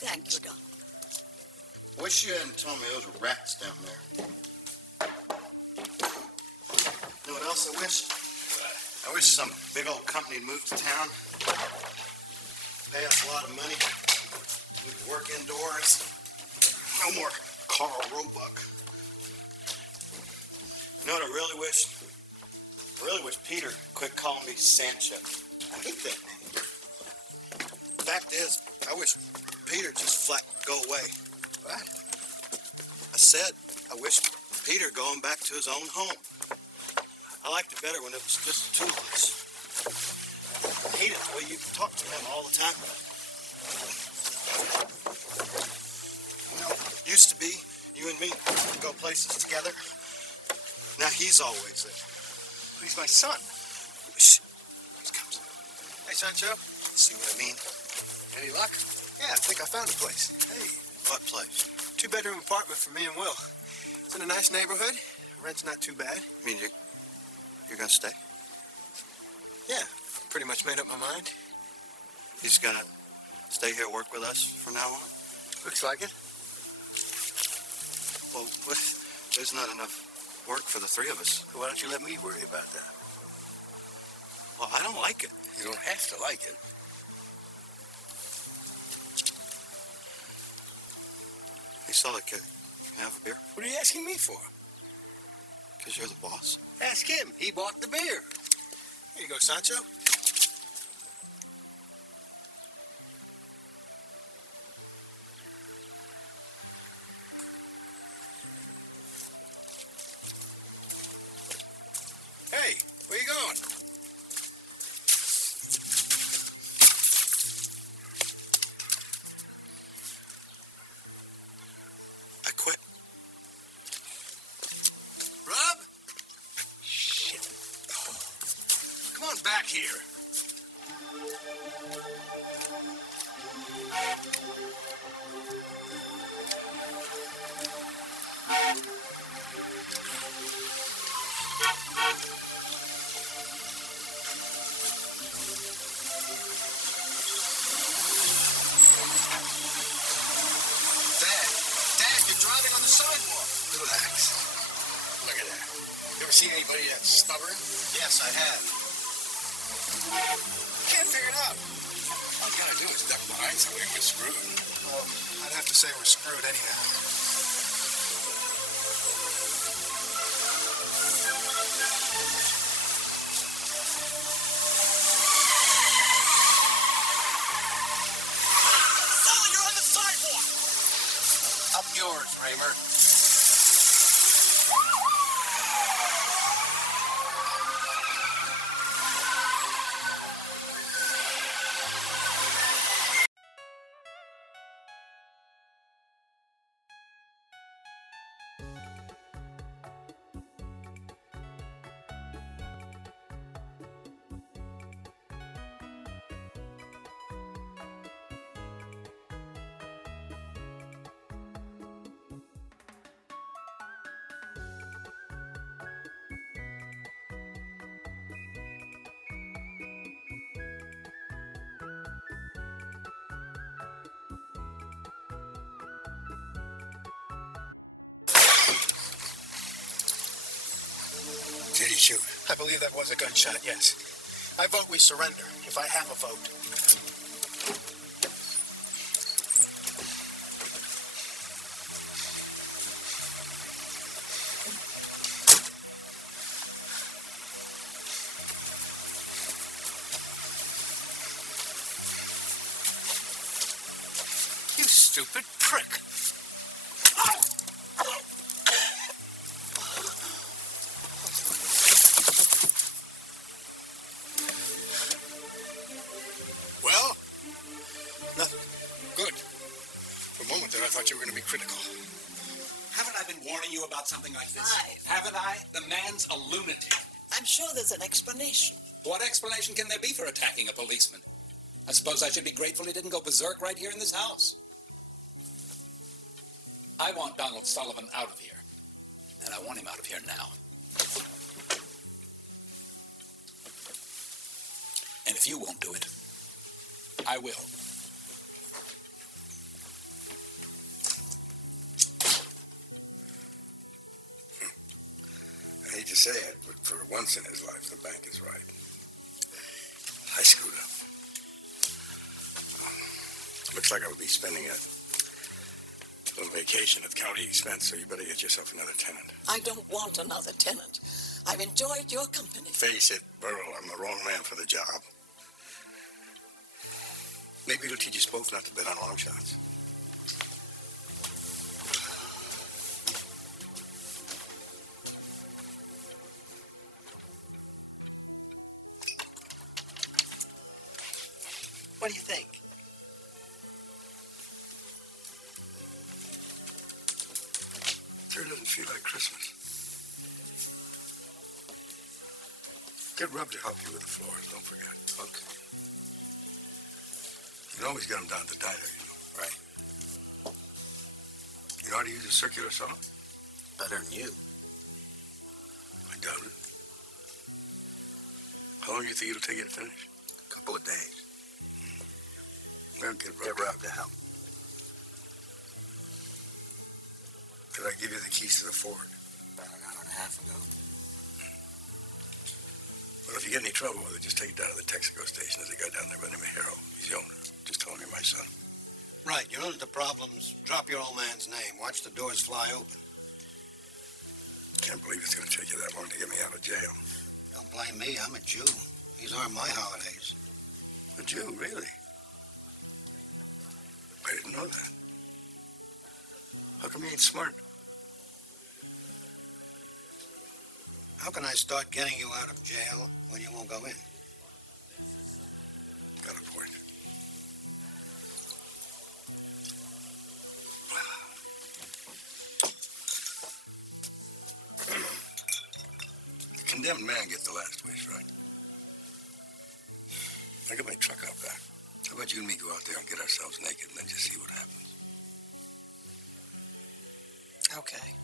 Thank you, Don. I wish you hadn't told me those were rats down there. You know what else I wish? I wish some big old company would move to town, pay us a lot of money, we could work indoors. No more Carl Roebuck. You know what I really wish? I really wish Peter quit calling me Sancho. I hate that name. Fact is, I wish Peter just flat go away. What? I said I wish Peter going back to his own home. I liked it better when it was just the two of us. I hate it the way you talk to him all the time. You know, used to be you and me go places together. Now he's always there. He's my son. Shh. Here he comes. Hey, Sancho. See what I mean? Any luck? Yeah, I think I found a place. Hey, what place? 2-bedroom apartment for me and Will. It's in a nice neighborhood. Rent's not too bad. I mean, you're gonna stay? Yeah, pretty much made up my mind. He's gonna stay here, work with us from now on? Looks like it. Well, there's not enough work for the three of us. Why don't you let me worry about that? Well, I don't like it. You don't have to like it. Hey, Sully, can I have a beer? What are you asking me for? Because you're the boss. Ask him. He bought the beer. Here you go, Sancho. Hey, where you going? I quit. Rob? Shit. Come on back here. Dad, you're driving on the sidewalk. Relax. Look at that. You ever seen anybody that stubborn? Yes, I have. Can't figure it out. All you gotta do is duck behind something and get screwed. Well, I'd have to say we're screwed anyhow. Sully, you're on the sidewalk! Up yours, Raymer. shoot? I believe that was a gunshot, yes. I vote we surrender, if I have a vote. You stupid prick. Well, nothing. Good. For a moment there, I thought you were going to be critical. Haven't I been warning you about something like this? Clive. Haven't I? The man's a lunatic. I'm sure there's an explanation. What explanation can there be for attacking a policeman? I suppose I should be grateful he didn't go berserk right here in this house. I want Donald Sullivan out of here. And I want him out of here now. And if you won't do it, I will. I hate to say it, but for once in his life, the bank is right. I screwed up. Looks like I would be spending a little vacation at county expense, so you better get yourself another tenant. I don't want another tenant. I've enjoyed your company. Face it, Burl, I'm the wrong man for the job. Maybe it'll teach us both not to bet on long shots. What do you think? Sure doesn't feel like Christmas. Get Rub to help you with the floors, don't forget. Okay. You can always get them down to the diner, you know. Right. You know how to use a circular saw? Better than you. I doubt it. How long do you think it'll take you to finish? A couple of days. Well, get Rub. Get Rub to help. Did I give you the keys to the Ford? About an hour and a half ago. Well, if you get any trouble with it, just take it down to the Texaco station. There's a guy down there by the name of Harold. He's the owner. Just tell him you're my son. Right, you run into problems, drop your old man's name. Watch the doors fly open. Can't believe it's going to take you that long to get me out of jail. Don't blame me, I'm a Jew. These aren't my holidays. A Jew, really? I didn't know that. How come you ain't smart? How can I start getting you out of jail when you won't go in? Got a point. The condemned man gets the last wish, right? I got my truck out back. How about you and me go out there and get ourselves naked and then just see what happens? Okay.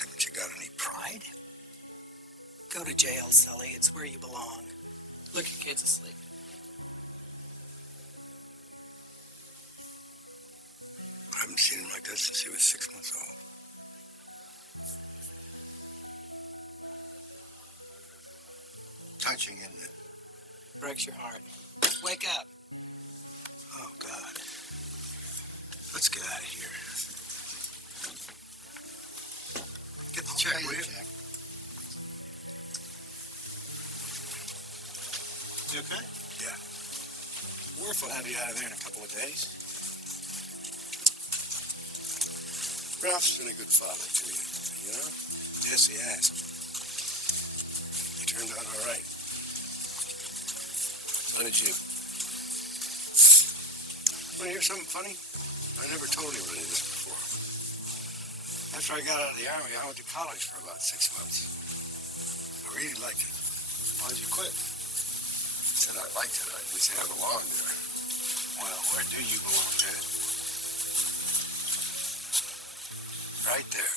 Haven't you got any pride? Go to jail, Sully. It's where you belong. Look, your kid's asleep. I haven't seen him like that since he was 6 months old. Touching, isn't it? Breaks your heart. Wake up. Oh, God. Let's get out of here. Get the check, will you? You okay? Yeah. Worf will have you out of there in a couple of days. Ralph's been a good father to you, you know? Yes, he has. He turned out all right. So did you. Want to hear something funny? I never told anybody this before. After I got out of the Army, I went to college for about 6 months. I really liked it. Why did you quit? I said I liked it. I didn't say I belonged there. Well, where do you belong, Dad? Right there.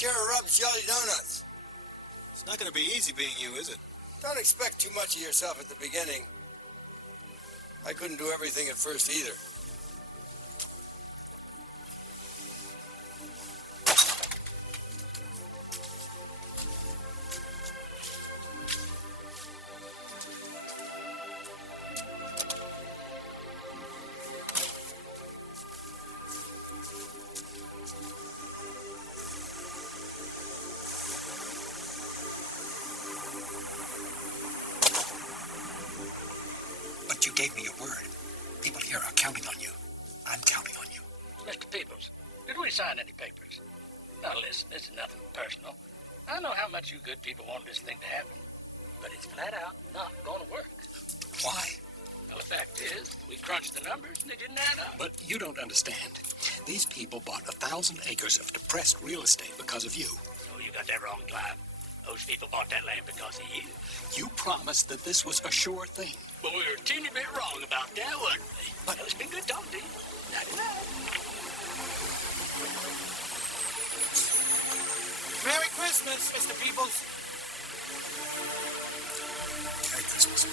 care of Rob's Jelly Donuts. It's not going to be easy being you, is it? Don't expect too much of yourself at the beginning. I couldn't do everything at first either. But you gave me your word. People here are counting on you. I'm counting on you. Mr. Peoples, did we sign any papers? Now listen, this is nothing personal. I know how much you good people want this thing to happen, but it's flat out not going to work. Why? Well, the fact is, we crunched the numbers and they didn't add up. But you don't understand. These people bought 1,000 acres of depressed real estate because of you. Oh, you got that wrong, Clive. Those people bought that land because of you. You promised that this was a sure thing. Well, we were a teeny bit wrong about that, weren't we? But it's been good talking to you. Nighty-night. Merry Christmas, Mr. Peebles. Merry Christmas.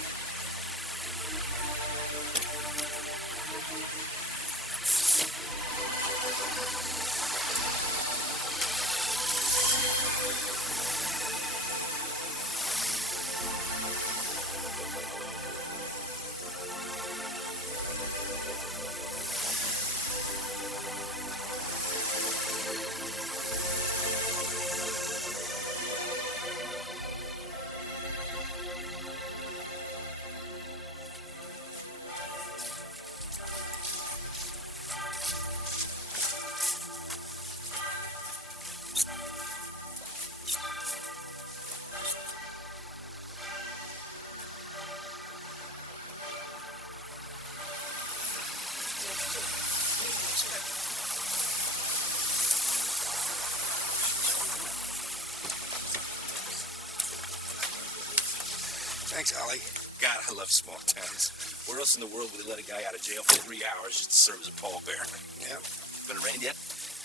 Thanks, Ollie. God, I love small towns. Where else in the world would they let a guy out of jail for 3 hours just to serve as a pallbearer? Yeah. Been arraigned yet?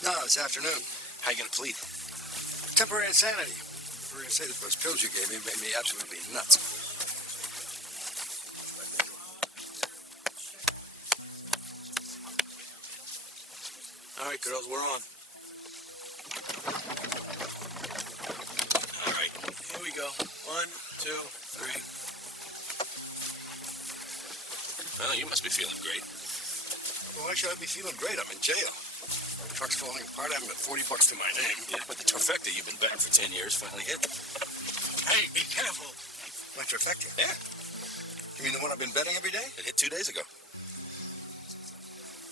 No, this afternoon. How you gonna plead? Temporary insanity. We're going to say that those pills you gave me made me absolutely nuts. All right, girls, we're on. All right, here we go. 1, 2, 3. Well, you must be feeling great. Well, why should I be feeling great? I'm in jail. The truck's falling apart. I haven't got $40 to my name. Yeah, but the trifecta you've been banging for 10 years finally hit. Hey, be careful. My trifecta? Yeah. You mean the one I've been betting every day? It hit 2 days ago.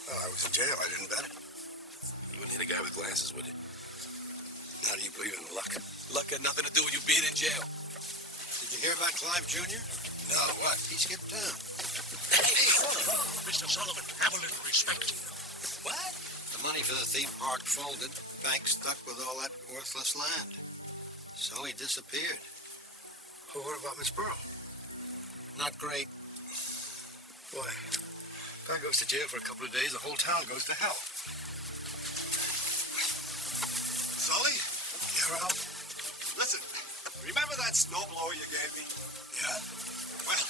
Well, I was in jail. I didn't bet it. You wouldn't hit a guy with glasses, would you? How do you believe in luck? Luck had nothing to do with you being in jail. Did you hear about Clive Jr.? No, what? He skipped town. Hey, Mr. Sullivan, have a little respect. What? The money for the theme park folded. The bank stuck with all that worthless land. So he disappeared. Well, what about Miss Pearl? Not great. Boy, if I goes to jail for a couple of days, the whole town goes to hell. Sully? Yeah, Ralph? Listen, remember that snowblower you gave me? Yeah? Well,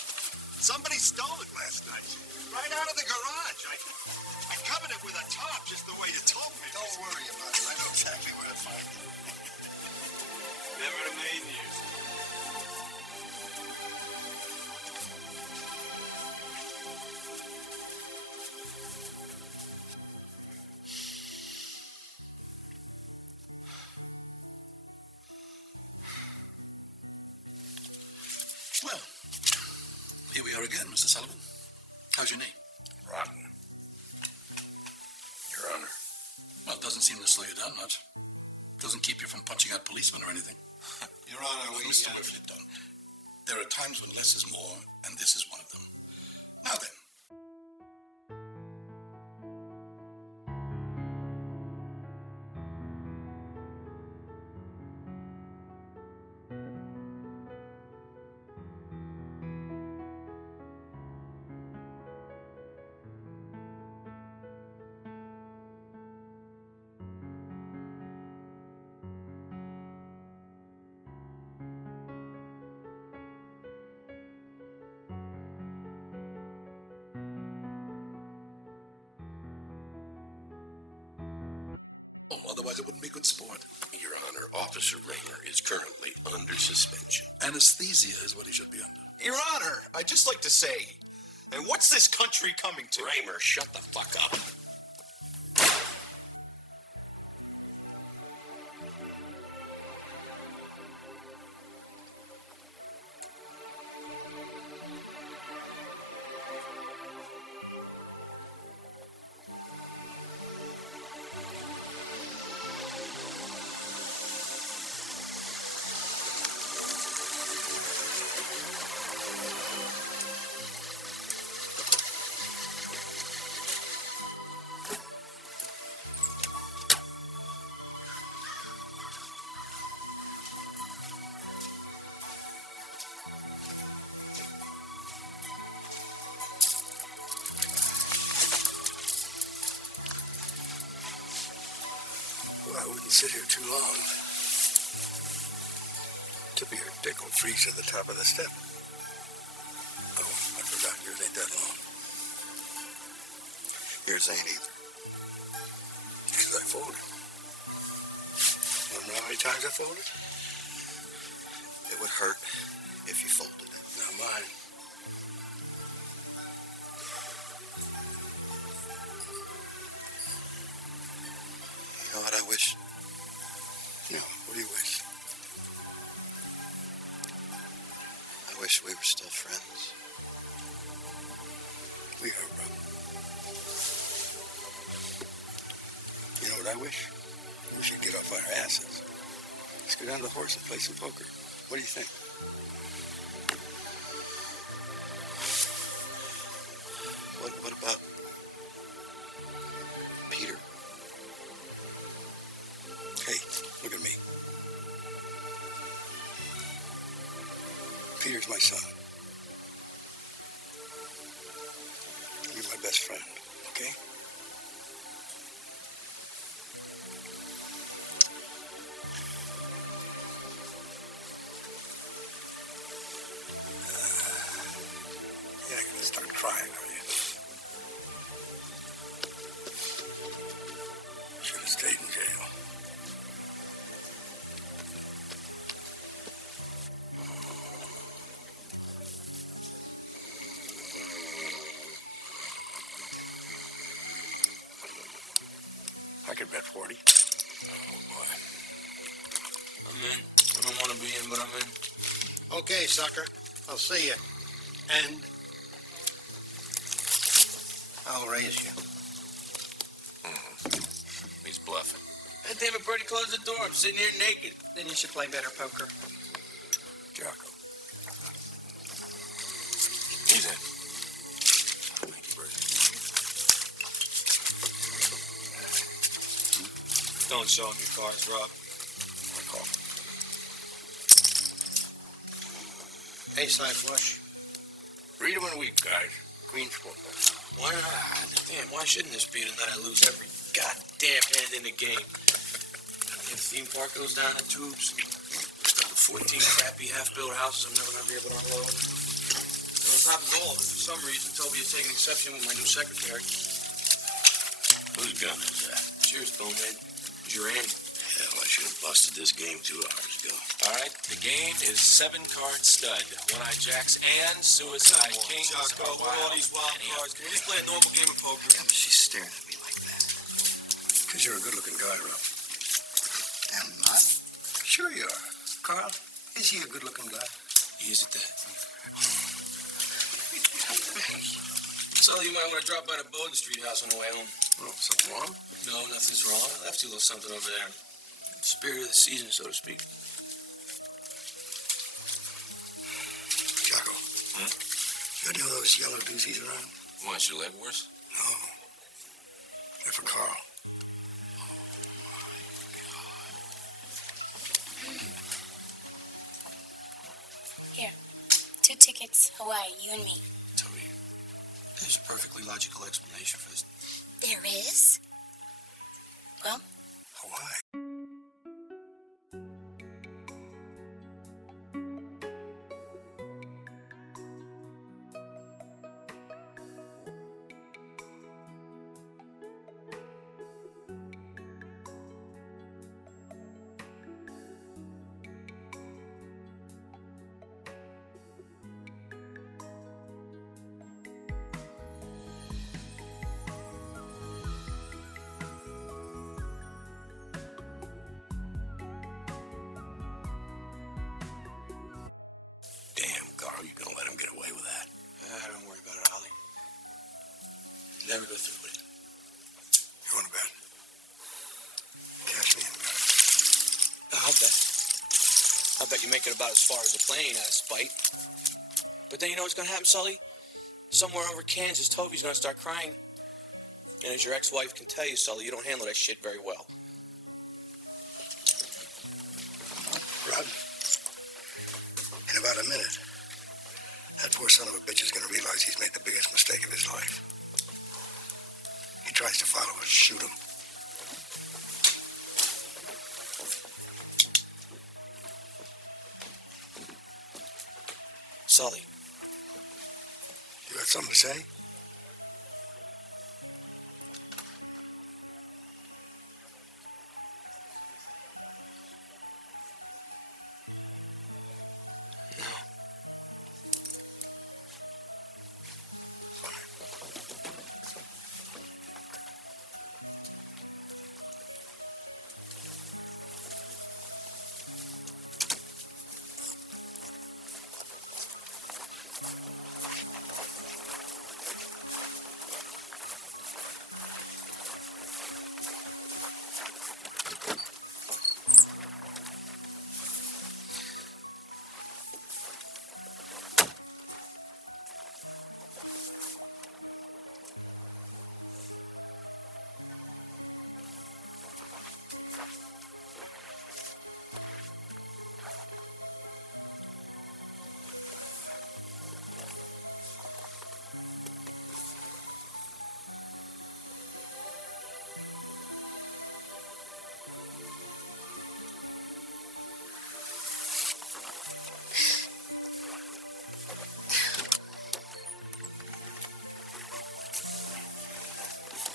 somebody stole it last night. Right out of the garage. I covered it with a top just the way you told me. Don't worry about it. I know exactly where to find it. Never in a million years. Well, here we are again, Mr. Sullivan. How's your knee? Rotten. Your Honor. Well, it doesn't seem to slow you down much. Doesn't keep you from punching out policemen or anything. Your Honor, Well, Mr. Whifflet, don't. There are times when less is more, and this is one of them. Now then. Otherwise, it wouldn't be good sport. Your Honor, Officer Raymer is currently under suspension. Anesthesia is what he should be under. Your Honor, I'd just like to say, and what's this country coming to? Raymer, shut the fuck up. Well, I wouldn't sit here too long. Tip of your dick will freeze to the top of the step. Oh, I forgot. Yours ain't that long. Yours ain't either. Because I folded. Want to know how many times I folded? It would hurt if you folded it. Not mine. You know what I wish? No, what do you wish? I wish we were still friends. We are, bro. You know what I wish? We should get off our asses. Let's go down to the horse and play some poker. What do you think? What about Peter? Hey, look at me. Peter's my son. You're my best friend, okay? You're not gonna start crying, are you? Should have stayed in jail. I could bet 40. Oh, boy. I'm in. I don't want to be in, but I'm in. Okay, sucker. I'll see you. And I'll raise you. He's bluffing. God damn it, Bertie, close the door. I'm sitting here naked. Then you should play better poker. Jocko. He's in. Thank you, Bert. Don't show him your cards, Rob. I call. Ace-high flush. Read him in a week, guys. Queen's four. Why not? Damn, why shouldn't this be the night I lose every goddamn hand in the game? The theme park goes down the tubes. The 14 crappy half-built houses I'm never going to be able to unload. And on top of all of it, for some reason, Toby has taken exception with my new secretary. Whose gun is that? Cheers, bonehead. It's your Annie. Hell, I should have busted this game 2 hours ago. All right, the game is 7-card stud. One-eye jacks and suicide kings. Jocko, what are all these wild cards? Can we just play a normal game of poker? How come she's staring at me like that? Because you're a good-looking guy, Rob. I'm not. Sure you are. Carl, is he a good-looking guy? He is at that. So you might want to drop by the Bowden Street house on the way home. Oh, something wrong? No, nothing's wrong. I left you a little something over there. Spirit of the season, so to speak. Jocko. You got any of those yellow doozies around? Why, is your leg worse? No. They're for Carl. Here, 2 tickets, Hawaii, you and me. Toby, there's a perfectly logical explanation for this. There is? Well? Hawaii. never go through with it. You want to bet? Cash me in, guys. I'll bet you make it about as far as the plane out of spite. But then you know what's going to happen, Sully? Somewhere over Kansas, Toby's going to start crying. And as your ex-wife can tell you, Sully, you don't handle that shit very well. Rod, in about a minute, that poor son of a bitch is going to realize he's made the biggest mistake of his life. He tries to follow us, shoot him. Sully. You got something to say? No.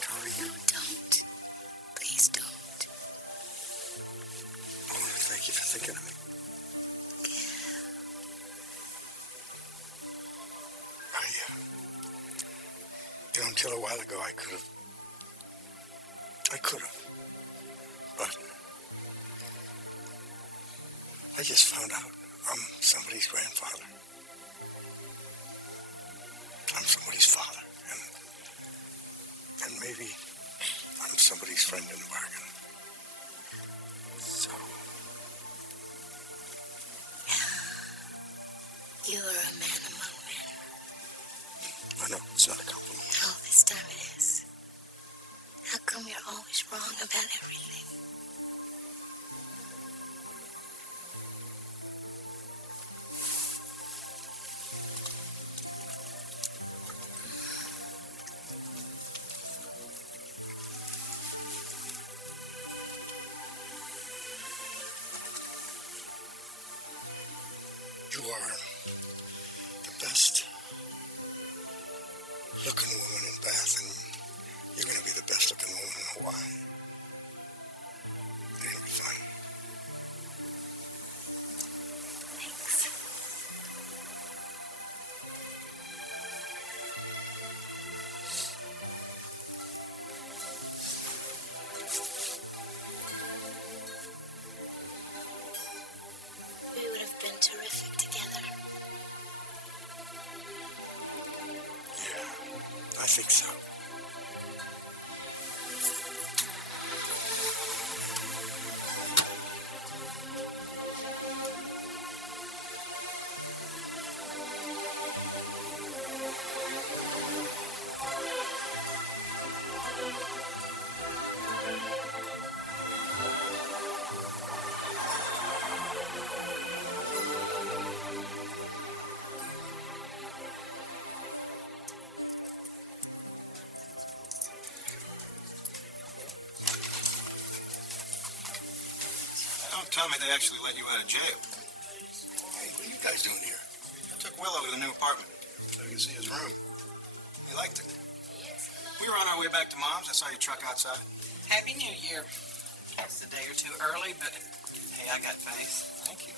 Tony, No, don't. Please don't. I want to thank you for thinking of me. Until a while ago, I could have. But I just found out I'm somebody's grandfather. I'm somebody's father. And maybe I'm somebody's friend in the bargain. So. You are a man among men. I know, it's not a compliment. No, this time it is. How come you're always wrong about everything? You are the best looking woman in Bath, and you're going to be the best looking woman in Hawaii. You're going to be fine. Thanks. We would have been terrific together. Yeah, I think so. Don't tell me they actually let you out of jail. Hey, what are you guys doing here? I took Will over to the new apartment so I could see his room. He liked it. We were on our way back to Mom's. I saw your truck outside. Happy New Year. It's a day or two early, but hey, I got faith. Thank you.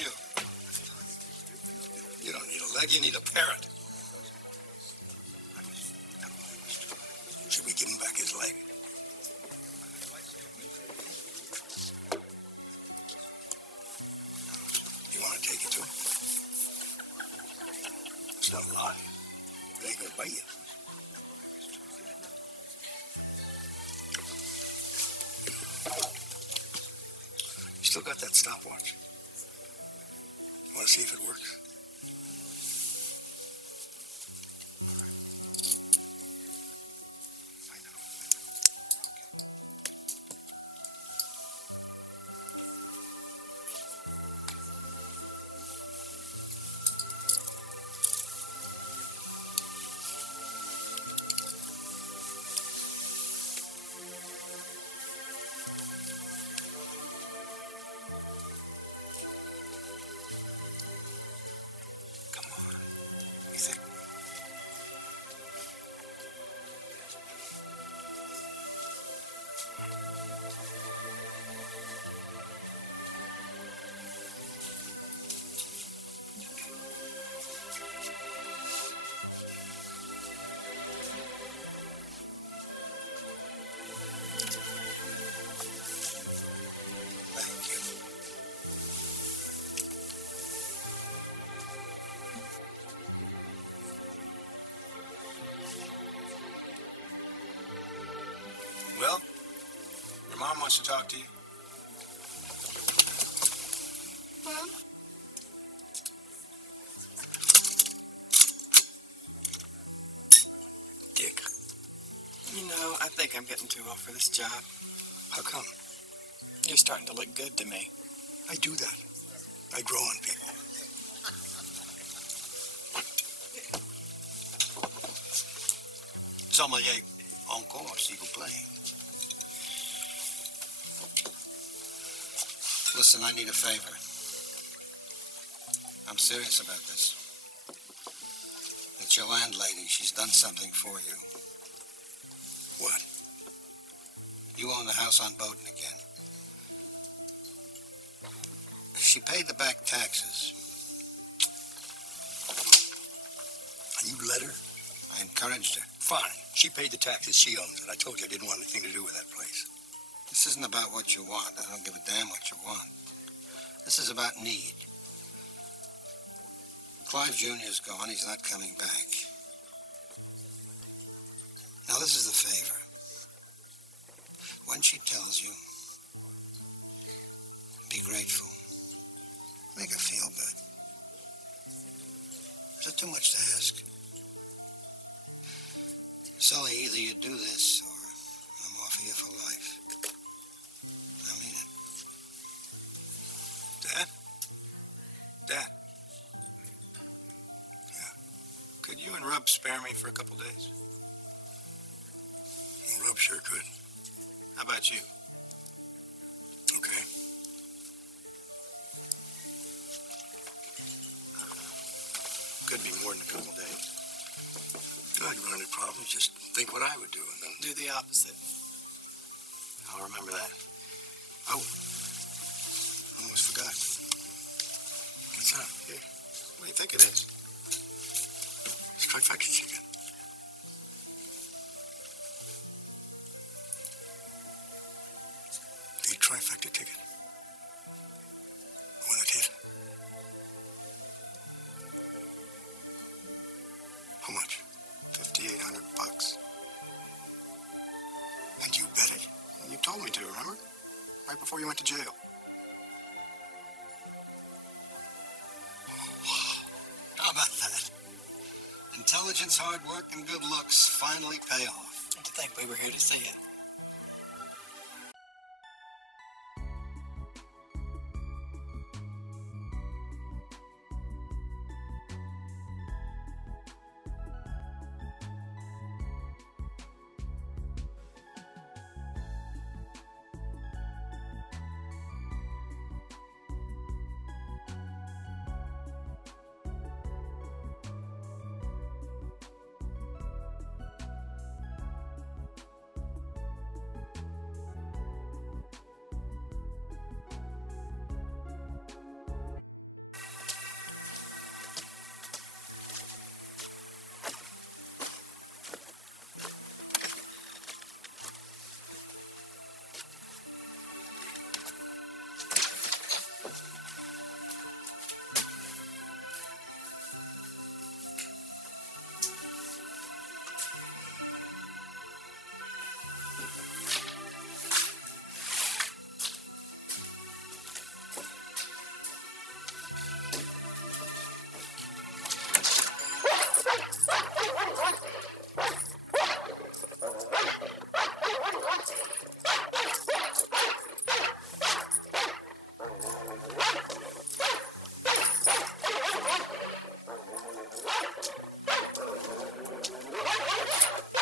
you? You don't need a leg, you need a parrot. Should we give him back his leg? You want to take it to him? It's not a lie. It ain't gonna bite you. You still got that stopwatch? Want to see if it works? You think? Thank you. Well, your mom wants to talk to you. Mom? Dick. You know, I think I'm getting too old for this job. How come? You're starting to look good to me. I do that. I grow on people. Sommelier, encore, s'il vous plaît. Listen, I need a favor. I'm serious about this. It's your landlady. She's done something for you. What? You own the house on Bowden again. She paid the back taxes. And you let her? I encouraged her. Fine. She paid the taxes. She owns it. I told you I didn't want anything to do with that place. This isn't about what you want. I don't give a damn what you want. This is about need. Clive Jr.'s gone. He's not coming back. Now, this is the favor. When she tells you, be grateful. Make her feel good. Is it too much to ask? Sully, either you do this or I'm off of you for life. I mean it. Dad? Dad? Yeah. Could you and Rub spare me for a couple days? Well, Rub sure could. How about you? Okay. Could be more than a couple days. I'd run into problems. Just think what I would do and then... Do the opposite. I'll remember that. Oh, almost forgot. What's that? Here, what do you think it is? It's a trifecta ticket. The trifecta ticket. The one that hit. How much? $5,800. And you bet it? You told me to, remember? Right before you went to jail. How about that? Intelligence, hard work, and good looks finally pay off. And to think we were here to see it.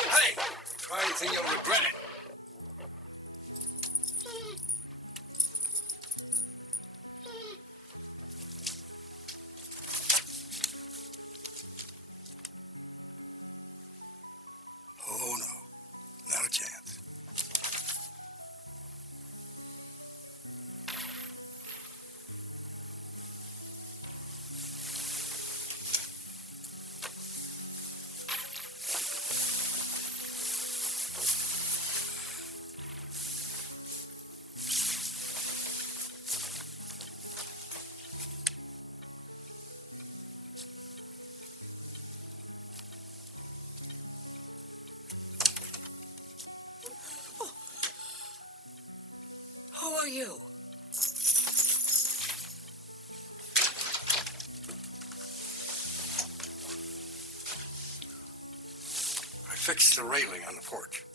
Hey, try anything, you'll regret it. Oh, no. Not a chance. Who are you? I fixed the railing on the porch.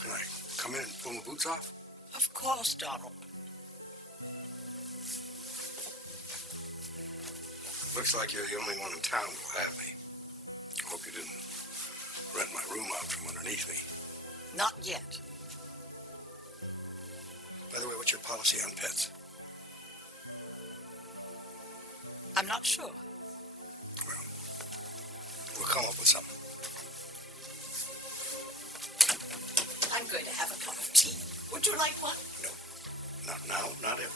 Can I come in and pull my boots off? Of course, Donald. Looks like you're the only one in town who'll have me. I hope you didn't rent my room out from underneath me. Not yet. By the way, what's your policy on pets? I'm not sure. We'll come up with something. I'm going to have a cup of tea. Would you like one? No. Not now, not ever.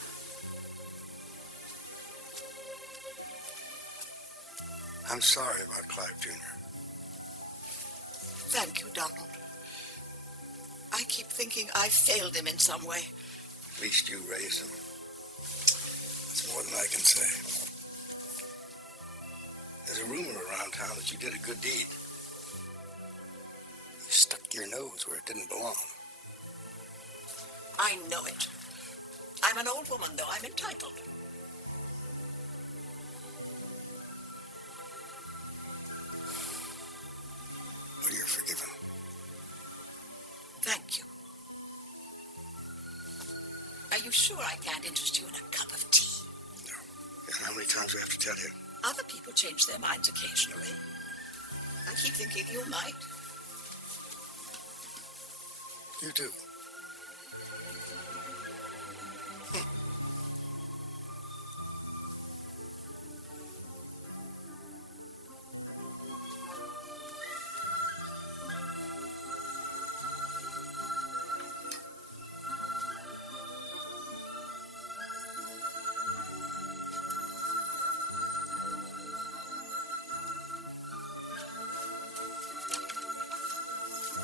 I'm sorry about Clive Jr. Thank you, Donald. I keep thinking I failed him in some way. At least you raised him. That's more than I can say. There's a rumor around town that you did a good deed. You stuck your nose where it didn't belong. I know it. I'm an old woman, though. I'm entitled. But you're forgiven. Thank you. Are you sure I can't interest you in a cup of tea? And how many times do I have to tell you? Other people change their minds occasionally. I keep thinking you might. You do.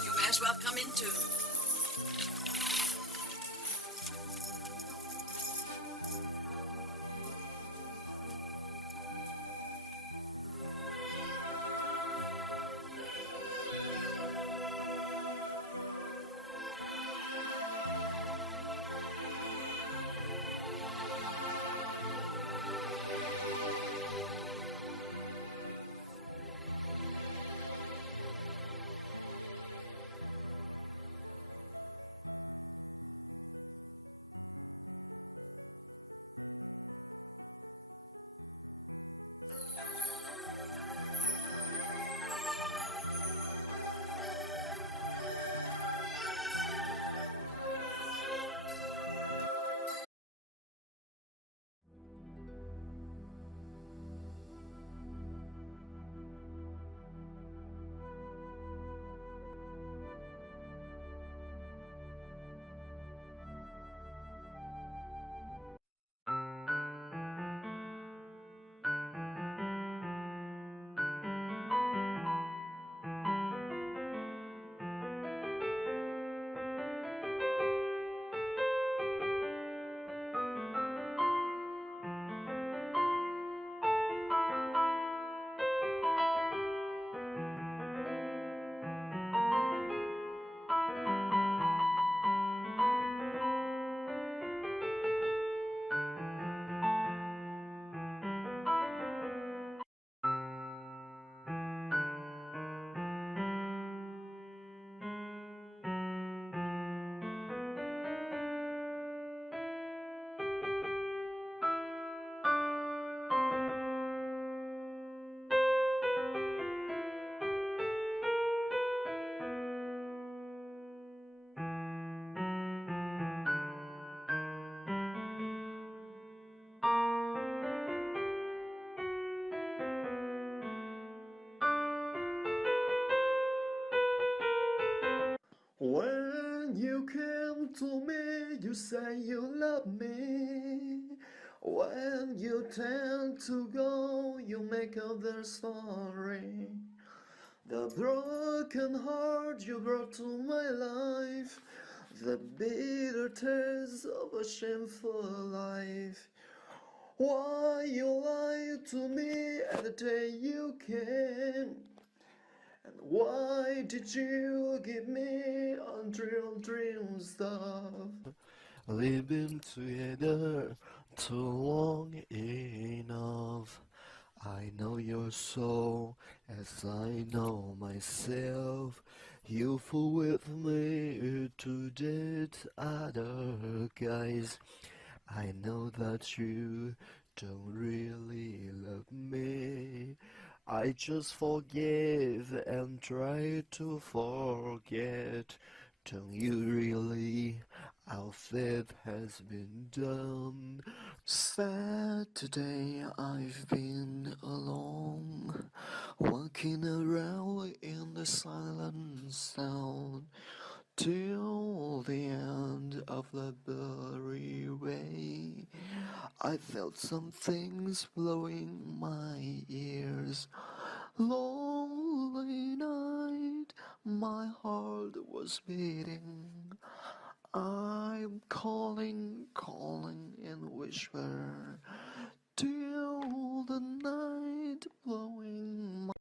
You may as well come in too. to me, you say you love me. When you tend to go, you make up their story. The broken heart you brought to my life, the bitter taste of a shameful life. Why you lied to me at the day you came? And why did you give me unreal dream stuff? We've been together too long enough. I know your soul as I know myself. You fool with me to date other guys. I know that you don't really love me. I just forgive and try to forget. Don't you really? Our faith has been done. Saturday I've been alone, walking around in the silent sound, till the end of the blurry way. I felt some things blowing my ears. Lonely night, my heart was beating. I'm calling in whispers.